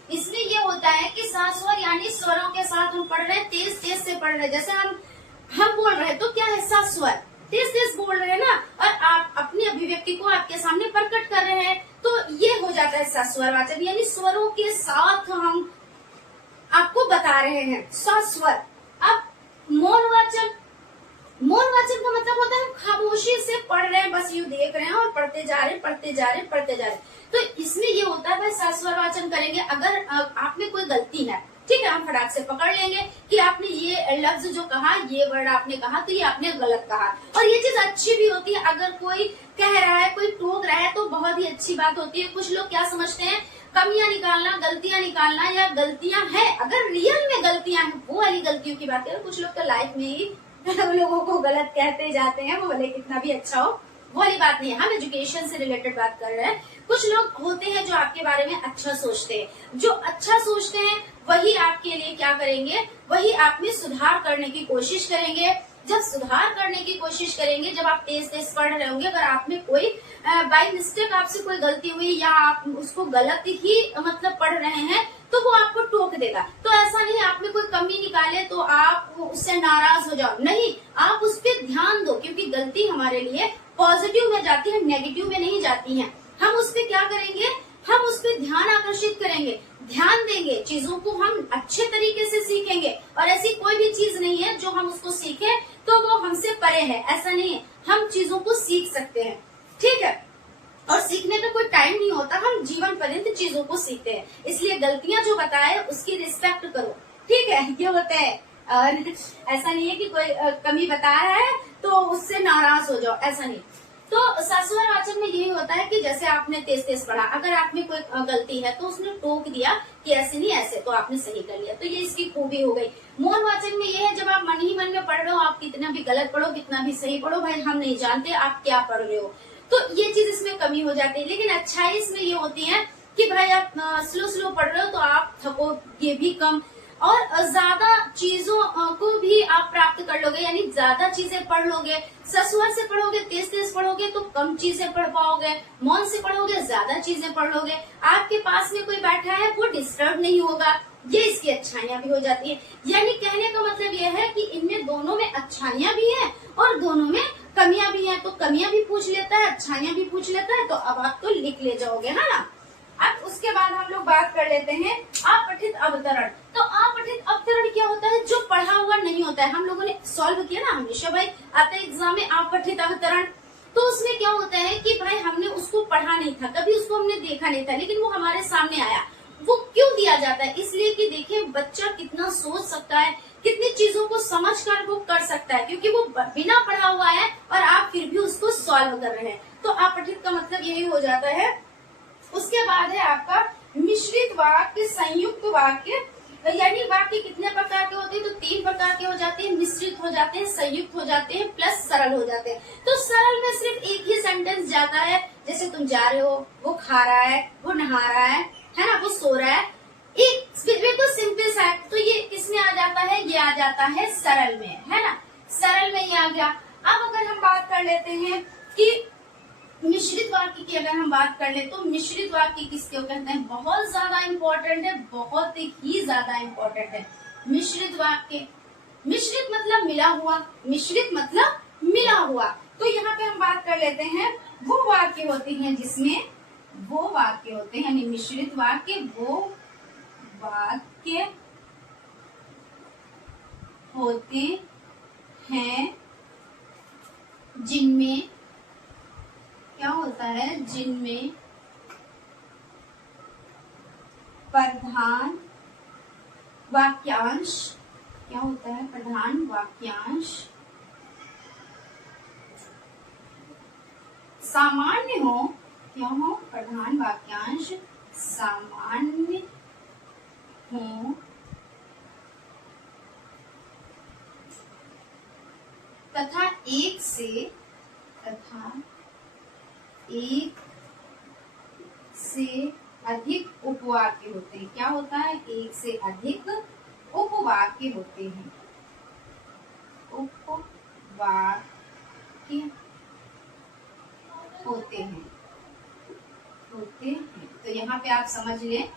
इसमें ये होता है कि सस्वर यानी स्वरों के साथ हम पढ़ रहे हैं, तेज तेज से पढ़ रहे हैं। जैसे हम बोल रहे हैं तो क्या है, सस्वर तेज तेज बोल रहे हैं ना, और आप अपनी अभिव्यक्ति को आपके सामने प्रकट कर रहे हैं, तो ये हो जाता है सस्वर वाचन, यानी स्वरों के साथ हम आपको बता रहे हैं, सस्वर। अब मौन वाचन, मौन वाचन का मतलब होता है हम खामोशी से पढ़ रहे हैं, बस यूं देख रहे हैं और पढ़ते जा रहे पढ़ते जा रहे पढ़ते जा रहे। तो इसमें ये होता है भाई सस्वर वाचन करेंगे। अगर आप में कोई गलती है, ठीक है, हम फटाक से पकड़ लेंगे कि आपने ये लफ्ज जो कहा, ये वर्ड आपने कहा तो ये आपने गलत कहा। और ये चीज अच्छी भी होती है, अगर कोई कह रहा है, कोई टोक रहा है तो बहुत ही अच्छी बात होती है। कुछ लोग क्या समझते हैं, कमियां निकालना, गलतियां निकालना, या गलतियां हैं, अगर रियल में गलतियां हैं वो वाली गलतियों की बात करें। कुछ लोग तो लाइफ में ही लोगों को गलत कहते जाते हैं, वो भले कितना भी अच्छा हो, वो वाली बात नहीं है। हम एजुकेशन से रिलेटेड बात कर रहे हैं। कुछ लोग होते हैं जो आपके बारे में अच्छा सोचते हैं, जो अच्छा सोचते हैं वही आपके लिए क्या करेंगे, वही आप में सुधार करने की कोशिश करेंगे। जब सुधार करने की कोशिश करेंगे, जब आप तेज तेज पढ़ रहे होंगे, अगर आप में कोई बाई मिस्टेक आपसे कोई गलती हुई या आप उसको गलत ही मतलब पढ़ रहे हैं, तो वो आपको टोक देगा। तो ऐसा नहीं आप में कोई कमी निकाले तो आप उससे नाराज हो जाओ, नहीं, आप उस पर ध्यान दो, क्योंकि गलती हमारे लिए पॉजिटिव में जाती है, नेगेटिव में नहीं जाती है। हम उस पर क्या करेंगे, हम उस पर ध्यान आकर्षित करेंगे, ध्यान देंगे, चीजों को हम अच्छे तरीके से सीखेंगे। और ऐसी कोई भी चीज नहीं है जो हम उसको सीखें तो वो हमसे परे है, ऐसा नहीं है। हम चीजों को सीख सकते हैं, ठीक है, और सीखने का कोई टाइम नहीं होता, हम जीवन पर्यंत चीजों को सीखते हैं। इसलिए गलतियां जो बताए उसकी रिस्पेक्ट करो, ठीक है, ये होता है। और ऐसा नहीं है कि कोई कमी बता रहा है तो उससे नाराज हो जाओ, ऐसा नहीं। तो सस्वर वाचन में यही होता है कि जैसे आपने तेज तेज पढ़ा, अगर आप में कोई गलती है तो उसने टोक दिया कि ऐसे नहीं ऐसे, तो आपने सही कर लिया, तो ये इसकी खूबी हो गई। मौन वाचन में ये है जब आप मन ही मन में पढ़ रहे हो, आप कितना भी गलत पढ़ो, कितना भी सही पढ़ो, भाई हम नहीं जानते आप क्या पढ़ रहे हो, तो ये चीज इसमें कमी हो जाती है। लेकिन अच्छाई इसमें ये होती है कि भाई आप स्लो स्लो पढ़ रहे हो तो आप थकोगे भी कम, और ज्यादा चीजों को भी आप प्राप्त कर लोगे, यानी ज्यादा चीजें पढ़ लोगे। ससुर से पढ़ोगे, तेज तेज पढ़ोगे तो कम चीजें पढ़ पाओगे, मौन से पढ़ोगे ज्यादा चीजें पढ़ लोगे। आपके पास में कोई बैठा है वो डिस्टर्ब नहीं होगा, ये इसकी अच्छाइयां भी हो जाती है। यानी कहने का मतलब ये है कि इनमें दोनों में अच्छाइयां भी है और दोनों में कमियां भी हैं। तो कमियां भी पूछ लेता है, अच्छाइयां भी पूछ लेता है, तो अब आप तो लिख ले जाओगे, है ना। अब उसके बाद हम लोग बात कर लेते हैं अपठित अवतरण। तो अपठित अवतरण क्या होता है? जो पढ़ा हुआ नहीं होता है। हम लोगों ने सॉल्व किया ना हमेशा भाई, आता है एग्जाम में अपठित अवतरण। तो उसमें क्या होता है कि भाई हमने उसको पढ़ा नहीं था, कभी उसको हमने देखा नहीं था, लेकिन वो हमारे सामने आया। वो क्यों दिया जाता है? इसलिए कि देखिए बच्चा कितना सोच सकता है, कितनी चीजों को समझ कर वो कर सकता है, क्योंकि वो बिना पढ़ा हुआ है और आप फिर भी उसको सॉल्व कर रहे हैं। तो अपठित का मतलब यही हो जाता है। उसके बाद है आपका मिश्रित वाक्य, संयुक्त वाक्य। यानी वाक्य कितने प्रकार के होते हैं? तो 3 प्रकार के हो जाते हैं, मिश्रित हो जाते हैं, संयुक्त हो जाते हैं, प्लस सरल हो जाते हैं। तो सरल में सिर्फ एक ही सेंटेंस जाता है, जैसे तुम जा रहे हो, वो खा रहा है, वो नहा रहा है ना, वो सो रहा है। एक बिल्कुल सिंपल सा है। तो ये किसमें आ जाता है? ये आ जाता है सरल में, है ना। सरल में ये आ गया। अब अगर हम बात कर लेते हैं कि मिश्रित वाक्य की अगर हम बात कर ले, तो मिश्रित वाक्य किसको कहते हैं? बहुत ज्यादा इम्पोर्टेंट है, बहुत ही ज्यादा इम्पोर्टेंट है मिश्रित वाक्य। मिश्रित मतलब मिला हुआ, मिश्रित मतलब मिला हुआ। तो यहाँ पे हम बात कर लेते हैं वो वाक्य होते हैं जिसमें, वो वाक्य होते हैं यानी मिश्रित वाक्य, वो वाक्य होते हैं जिनमें क्या होता है? जिनमें प्रधान वाक्यांश, क्या होता है? प्रधान वाक्यांश सामान्य हो। क्या हो? प्रधान वाक्यांश सामान्य हो तथा एक से अधिक उपवाक्य होते हैं। क्या होता है? एक से अधिक उपवाक्य होते हैं, उपवाक्य होते हैं। तो यहाँ पे आप समझ लें,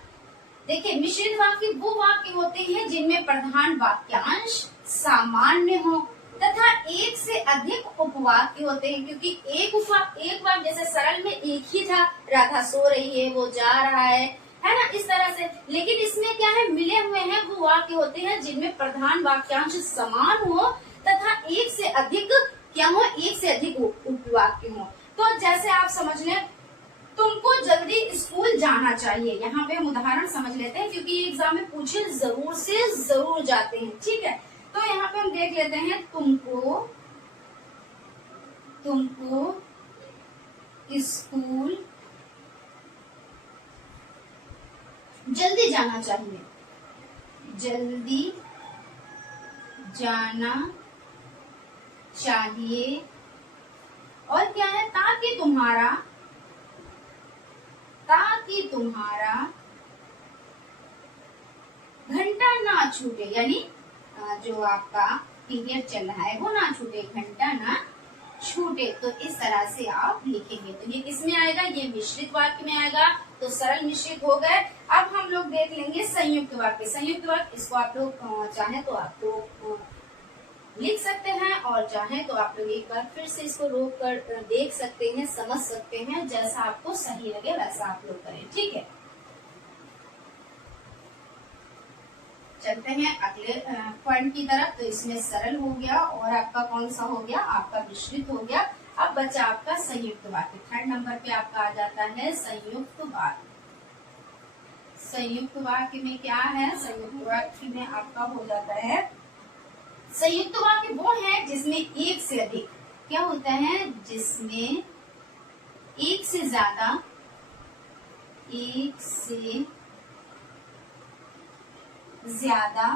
देखिए मिश्रित वाक्य वो वाक्य होते हैं जिनमें प्रधान वाक्यांश सामान्य हो तथा एक से अधिक उपवाक्य होते हैं। क्योंकि एक वाक्य जैसे सरल में एक ही था, राधा सो रही है, वो जा रहा है ना, इस तरह से। लेकिन इसमें क्या है? मिले हुए हैं वो वाक्य होते हैं जिनमें प्रधान वाक्यांश समान हो तथा एक से अधिक क्या हो? एक से अधिक उपवाक्य हो। तो जैसे आप समझ लें, तुमको जल्दी स्कूल जाना चाहिए। यहाँ पे हम उदाहरण समझ लेते हैं, क्योंकि ये एग्जाम में पूछे जरूर से जरूर जाते हैं, ठीक है। तो यहाँ पे हम देख लेते हैं, तुमको स्कूल जल्दी जाना चाहिए, जल्दी जाना चाहिए। और क्या है? ताकि तुम्हारा घंटा ना छूटे, यानी जो आपका पीरियड चल रहा है वो ना छूटे, घंटा ना छूटे। तो इस तरह से आप लिखेंगे। तो ये किसमें आएगा? ये मिश्रित वाक्य में आएगा। तो सरल मिश्रित हो गए। अब हम लोग देख लेंगे संयुक्त वाक्य। संयुक्त वाक्य, इसको आप लोग चाहे तो आप लोग लिख सकते हैं और चाहे तो आप लोग एक बार फिर से इसको रोक कर देख सकते हैं, समझ सकते हैं। जैसा आपको सही लगे वैसा आप लोग करें, ठीक है। चलते हैं अगले पॉइंट की तरफ। तो इसमें सरल हो गया और आपका कौन सा हो गया? आपका मिश्रित हो गया। अब बचा आपका संयुक्त वाक्य। 3rd नंबर पे आपका आ जाता है संयुक्त वाक्य। संयुक्त वाक्य में क्या है? संयुक्त वाक्य में आपका हो जाता है, संयुक्त वाक्य वो है जिसमें एक से अधिक क्या होता है? जिसमें एक से ज्यादा, एक से ज्यादा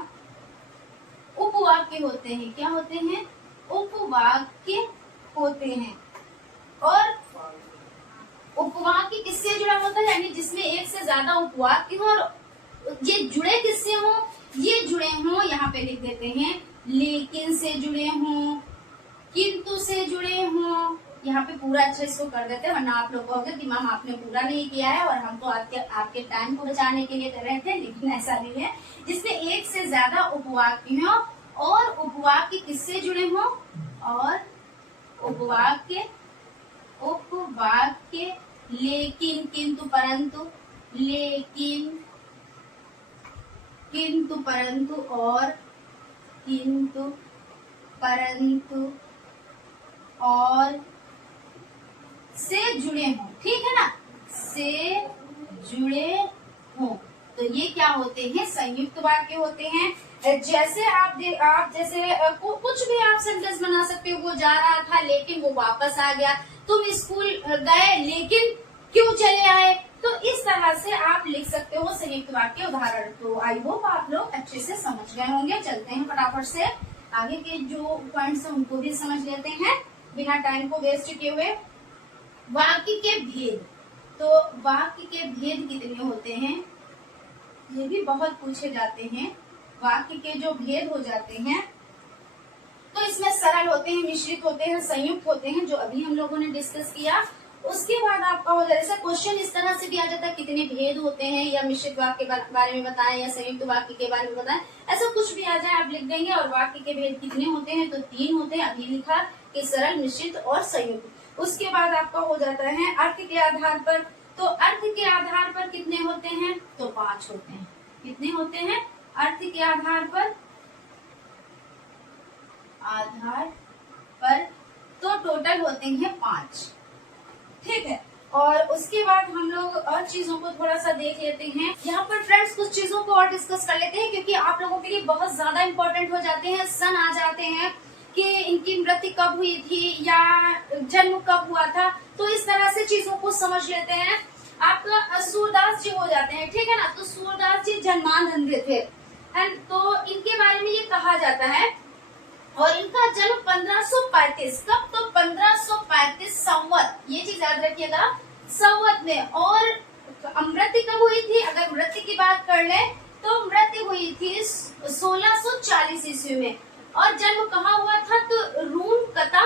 उपवाक्य होते हैं। क्या होते हैं? उपवाक्य होते हैं। और उपवाक्य किससे जुड़ा होता है? यानी जिसमें एक से ज्यादा उपवाक्य हो और ये जुड़े किससे हो? ये जुड़े हों, यहाँ पे लिख देते हैं लेकिन से जुड़े हों, किंतु से जुड़े हों, यहाँ पे पूरा अच्छे इसको कर देते हैं, वरना आप लोग कहोगे कि मैम आपने पूरा नहीं किया है और हम तो आपके टाइम को बचाने के लिए कर रहे थे, लेकिन ऐसा नहीं है। जिसमें एक से ज्यादा उपवाक्य हो और उपवाक्य किससे जुड़े हों, और उपवाक्य लेकिन, किंतु, परंतु, लेकिन, किंतु, परंतु और किंतु, परंतु और से जुड़े हों, ठीक है ना, से जुड़े हों, तो ये क्या होते हैं, संयुक्त वाक्य होते हैं। जैसे आप जैसे कुछ भी आप सेंटेंस बना सकते हो, वो जा रहा था लेकिन वो वापस आ गया, तुम स्कूल गए लेकिन क्यों चले आए, तो इस तरह से आप लिख सकते हो संयुक्त वाक्य उदाहरण। तो आई होप आप लोग अच्छे से समझ गए होंगे। चलते हैं फटाफट से आगे के जो पॉइंट्स हैं उनको भी समझ लेते हैं बिना टाइम को वेस्ट किए हुए। वाक्य के भेद, तो वाक्य के भेद कितने होते हैं, ये भी बहुत पूछे जाते हैं। वाक्य के जो भेद हो जाते हैं तो इसमें सरल होते हैं, मिश्रित होते हैं, संयुक्त होते हैं, जो अभी हम लोगों ने डिस्कस किया। उसके बाद आपका हो जाए, जैसे क्वेश्चन इस तरह से भी आ जाता है कितने भेद होते हैं, या मिश्रित वाक्य के बारे में बताएं या संयुक्त वाक्य के बारे में बताएं, ऐसा कुछ भी आ जाए आप लिख देंगे। और वाक्य के भेद कितने होते हैं, तो 3 होते हैं, अभी लिखा कि सरल, मिश्रित और संयुक्त। उसके बाद आपका हो जाता है अर्थ के आधार पर, तो अर्थ के आधार पर कितने होते हैं, तो 5 होते हैं। कितने होते हैं अर्थ के आधार पर, तो टोटल होते हैं 5, ठीक है। और उसके बाद हम लोग और चीजों को थोड़ा सा देख लेते हैं। यहाँ पर फ्रेंड्स कुछ चीजों को और डिस्कस कर लेते हैं, क्योंकि आप लोगों के लिए बहुत ज्यादा इम्पोर्टेंट हो जाते हैं। सन आ जाते हैं कि इनकी मृत्यु कब हुई थी या जन्म कब हुआ था, तो इस तरह से चीजों को समझ लेते हैं। आपका सूरदास जी हो जाते हैं, ठीक है ना, तो सूरदास जी जन्मांध थे, तो इनके बारे में ये कहा जाता है। और इनका जन्म 1535, कब, तो 1535 संवत, ये चीज याद रखिएगा, संवत में। और मृत्यु कब हुई थी, अगर मृत्यु की बात कर ले तो मृत्यु हुई थी 1640 ईस्वी में। और जन्म कहाँ हुआ था, तो रूम कता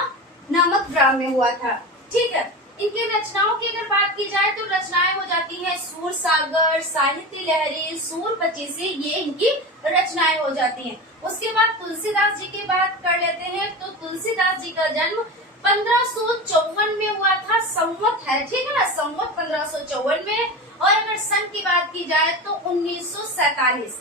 नामक ग्राम में हुआ था, ठीक है। इनके रचनाओं की अगर बात की जाए तो रचनाएं हो जाती हैं सूर सागर, साहित्य लहरी, सूर पचीसी, ये इनकी रचनाएं हो जाती हैं। उसके बाद तुलसीदास जी की बात कर लेते हैं, तो तुलसीदास जी का जन्म 1554 में हुआ था, संवत है, ठीक है ना, संवत 1554 में। और अगर सन की बात की जाए तो 1947।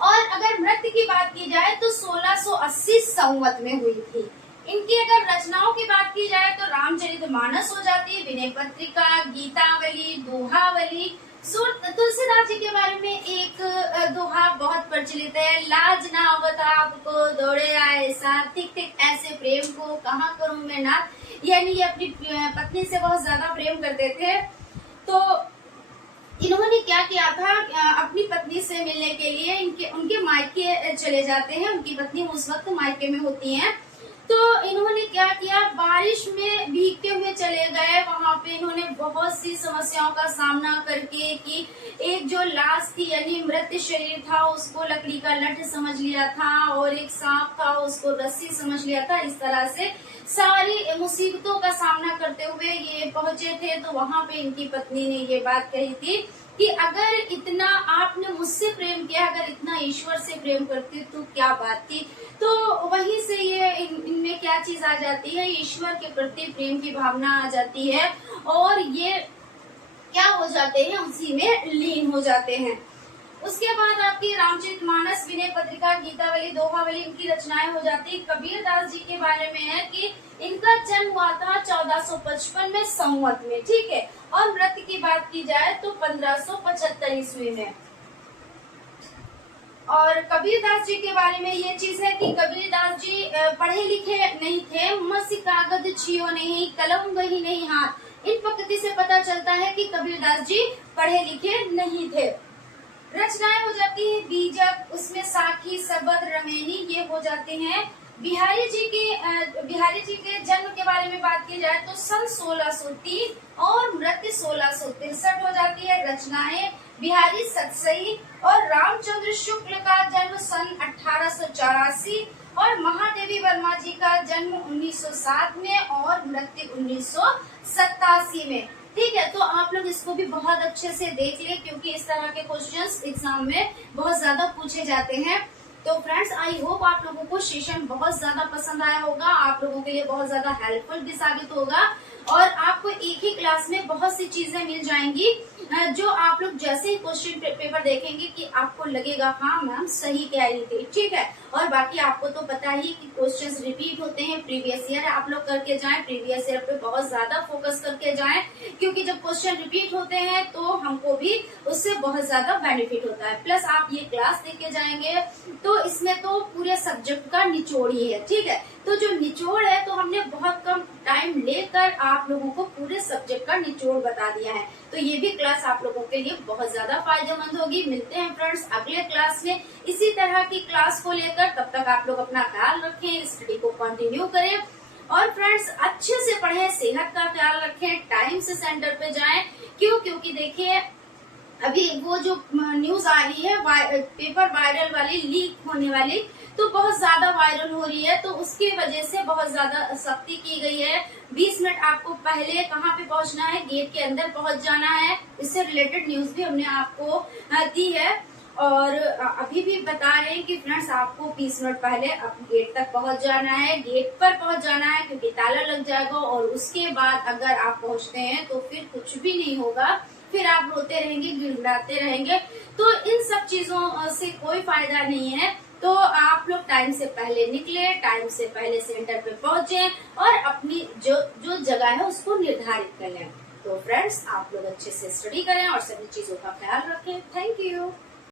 और अगर मृत्यु की बात की जाए तो 1680 संवत में हुई थी। इनकी अगर रचनाओं की बात की जाए तो रामचरितमानस हो जाती है, विनय पत्रिका, गीतावली, दोहावली। तुलसीदास जी के बारे में एक दोहा बहुत प्रचलित है, लाज ना आवत आपको दौड़े आए साथ, ठीक ठीक ऐसे प्रेम को कहाँ करूं मैं नाथ, यानी ये अपनी पत्नी से बहुत ज्यादा प्रेम करते थे। तो इन्होंने क्या किया था, अपनी पत्नी से मिलने के लिए उनके मायके चले जाते हैं। उनकी पत्नी उस वक्त मायके में होती हैं, तो इन्होंने क्या किया, बारिश में भीगते हुए चले गए। वहां पे इन्होंने बहुत सी समस्याओं का सामना करके कि एक जो लाश थी यानी मृत शरीर था उसको लकड़ी का लठ समझ लिया था, और एक सांप था उसको रस्सी समझ लिया था। इस तरह से सारी मुसीबतों का सामना करते हुए ये पहुंचे थे। तो वहां पे इनकी पत्नी ने ये बात कही थी कि अगर इतना आपने मुझसे प्रेम किया, अगर इतना ईश्वर से प्रेम करते तो क्या बात थी। तो वहीं से ये इनमें क्या चीज आ जाती है, ईश्वर के प्रति प्रेम की भावना आ जाती है, और ये क्या हो जाते हैं, उसी में लीन हो जाते हैं। उसके बाद आपकी रामचरितमानस, विनय पत्रिका, गीतावली, दोहावली, इनकी रचनाएं हो जाती। कबीरदास जी के बारे में है कि इनका जन्म हुआ था 1455 में संवत में, ठीक है। और मृत्यु की बात की जाए तो 1575 ईस्वी में। और कबीरदास जी के बारे में ये चीज है कि कबीरदास जी पढ़े लिखे नहीं थे, मसी कागज छियो नहीं, कलम गही नहीं हाथ। इन पंक्ति से पता चलता है कि कबीरदास जी पढ़े लिखे नहीं थे। रचनाएं हो जाती है बीजक, उसमें साखी, सबद, रमेनी, ये हो जाते हैं बिहारी जी के जन्म के बारे में बात की जाए तो सन 1603 और मृत्यु 1663 हो जाती है। रचनाएं बिहारी सतसई और रामचंद्र शुक्ल का जन्म सन 1884 और महादेवी वर्मा जी का जन्म 1907 में और मृत्यु 1987 में। ठीक है, तो आप लोग इसको भी बहुत अच्छे से देख ले, क्योंकि इस तरह के क्वेश्चंस एग्जाम में बहुत ज्यादा पूछे जाते हैं। तो फ्रेंड्स, आई होप आप लोगों को सेशन बहुत ज्यादा पसंद आया होगा, आप लोगों के लिए बहुत ज्यादा हेल्पफुल भी साबित होगा और आपको एक ही क्लास में बहुत सी चीजें मिल जाएंगी जो आप लोग जैसे ही क्वेश्चन पेपर देखेंगे कि आपको लगेगा हाँ मैम सही कह रही थी। ठीक है, और बाकी आपको तो पता ही कि क्वेश्चंस रिपीट होते हैं, प्रीवियस ईयर आप लोग करके जाएं, प्रीवियस ईयर पे बहुत ज्यादा फोकस करके जाएं, क्योंकि जब क्वेश्चन रिपीट होते हैं तो हमको भी उससे बहुत ज्यादा बेनिफिट होता है। प्लस आप ये क्लास देके जाएंगे तो इसमें तो पूरे सब्जेक्ट का निचोड़ ही है। ठीक है, तो जो निचोड़ है तो हमने बहुत कम टाइम लेकर आप लोगों को पूरे सब्जेक्ट का निचोड़ बता दिया है, तो ये भी क्लास आप लोगों के लिए बहुत ज्यादा फायदेमंद होगी। मिलते हैं फ्रेंड्स अगले क्लास में इसी तरह की क्लास को लेकर, तब तक आप लोग अपना ख्याल रखें, स्टडी को कंटिन्यू करें और फ्रेंड्स अच्छे से पढ़ें, सेहत का ख्याल रखें, टाइम से सेंटर पे जाएं। क्योंकि देखिए अभी वो जो न्यूज आ रही है पेपर वायरल वाली, लीक होने वाली, तो बहुत ज्यादा वायरल हो रही है, तो उसकी वजह से बहुत ज्यादा सख्ती की गई है। 20 मिनट आपको पहले कहाँ पे पहुंचना है, गेट के अंदर पहुंच जाना है। इससे रिलेटेड न्यूज भी हमने आपको दी है और अभी भी बता रहे हैं कि फ्रेंड्स आपको 20 मिनट पहले गेट तक पहुंच जाना है, गेट पर पहुंच जाना है, क्योंकि ताला लग जाएगा और उसके बाद अगर आप पहुंचते हैं तो फिर कुछ भी नहीं होगा, फिर आप रोते रहेंगे, गिड़गिड़ाते रहेंगे, तो इन सब चीजों से कोई फायदा नहीं है। तो आप लोग टाइम से पहले निकले, टाइम से पहले सेंटर पे पहुंचे और अपनी जो जगह है उसको निर्धारित कर लें। तो फ्रेंड्स आप लोग अच्छे से स्टडी करें और सभी चीजों का ख्याल रखें। Thank you.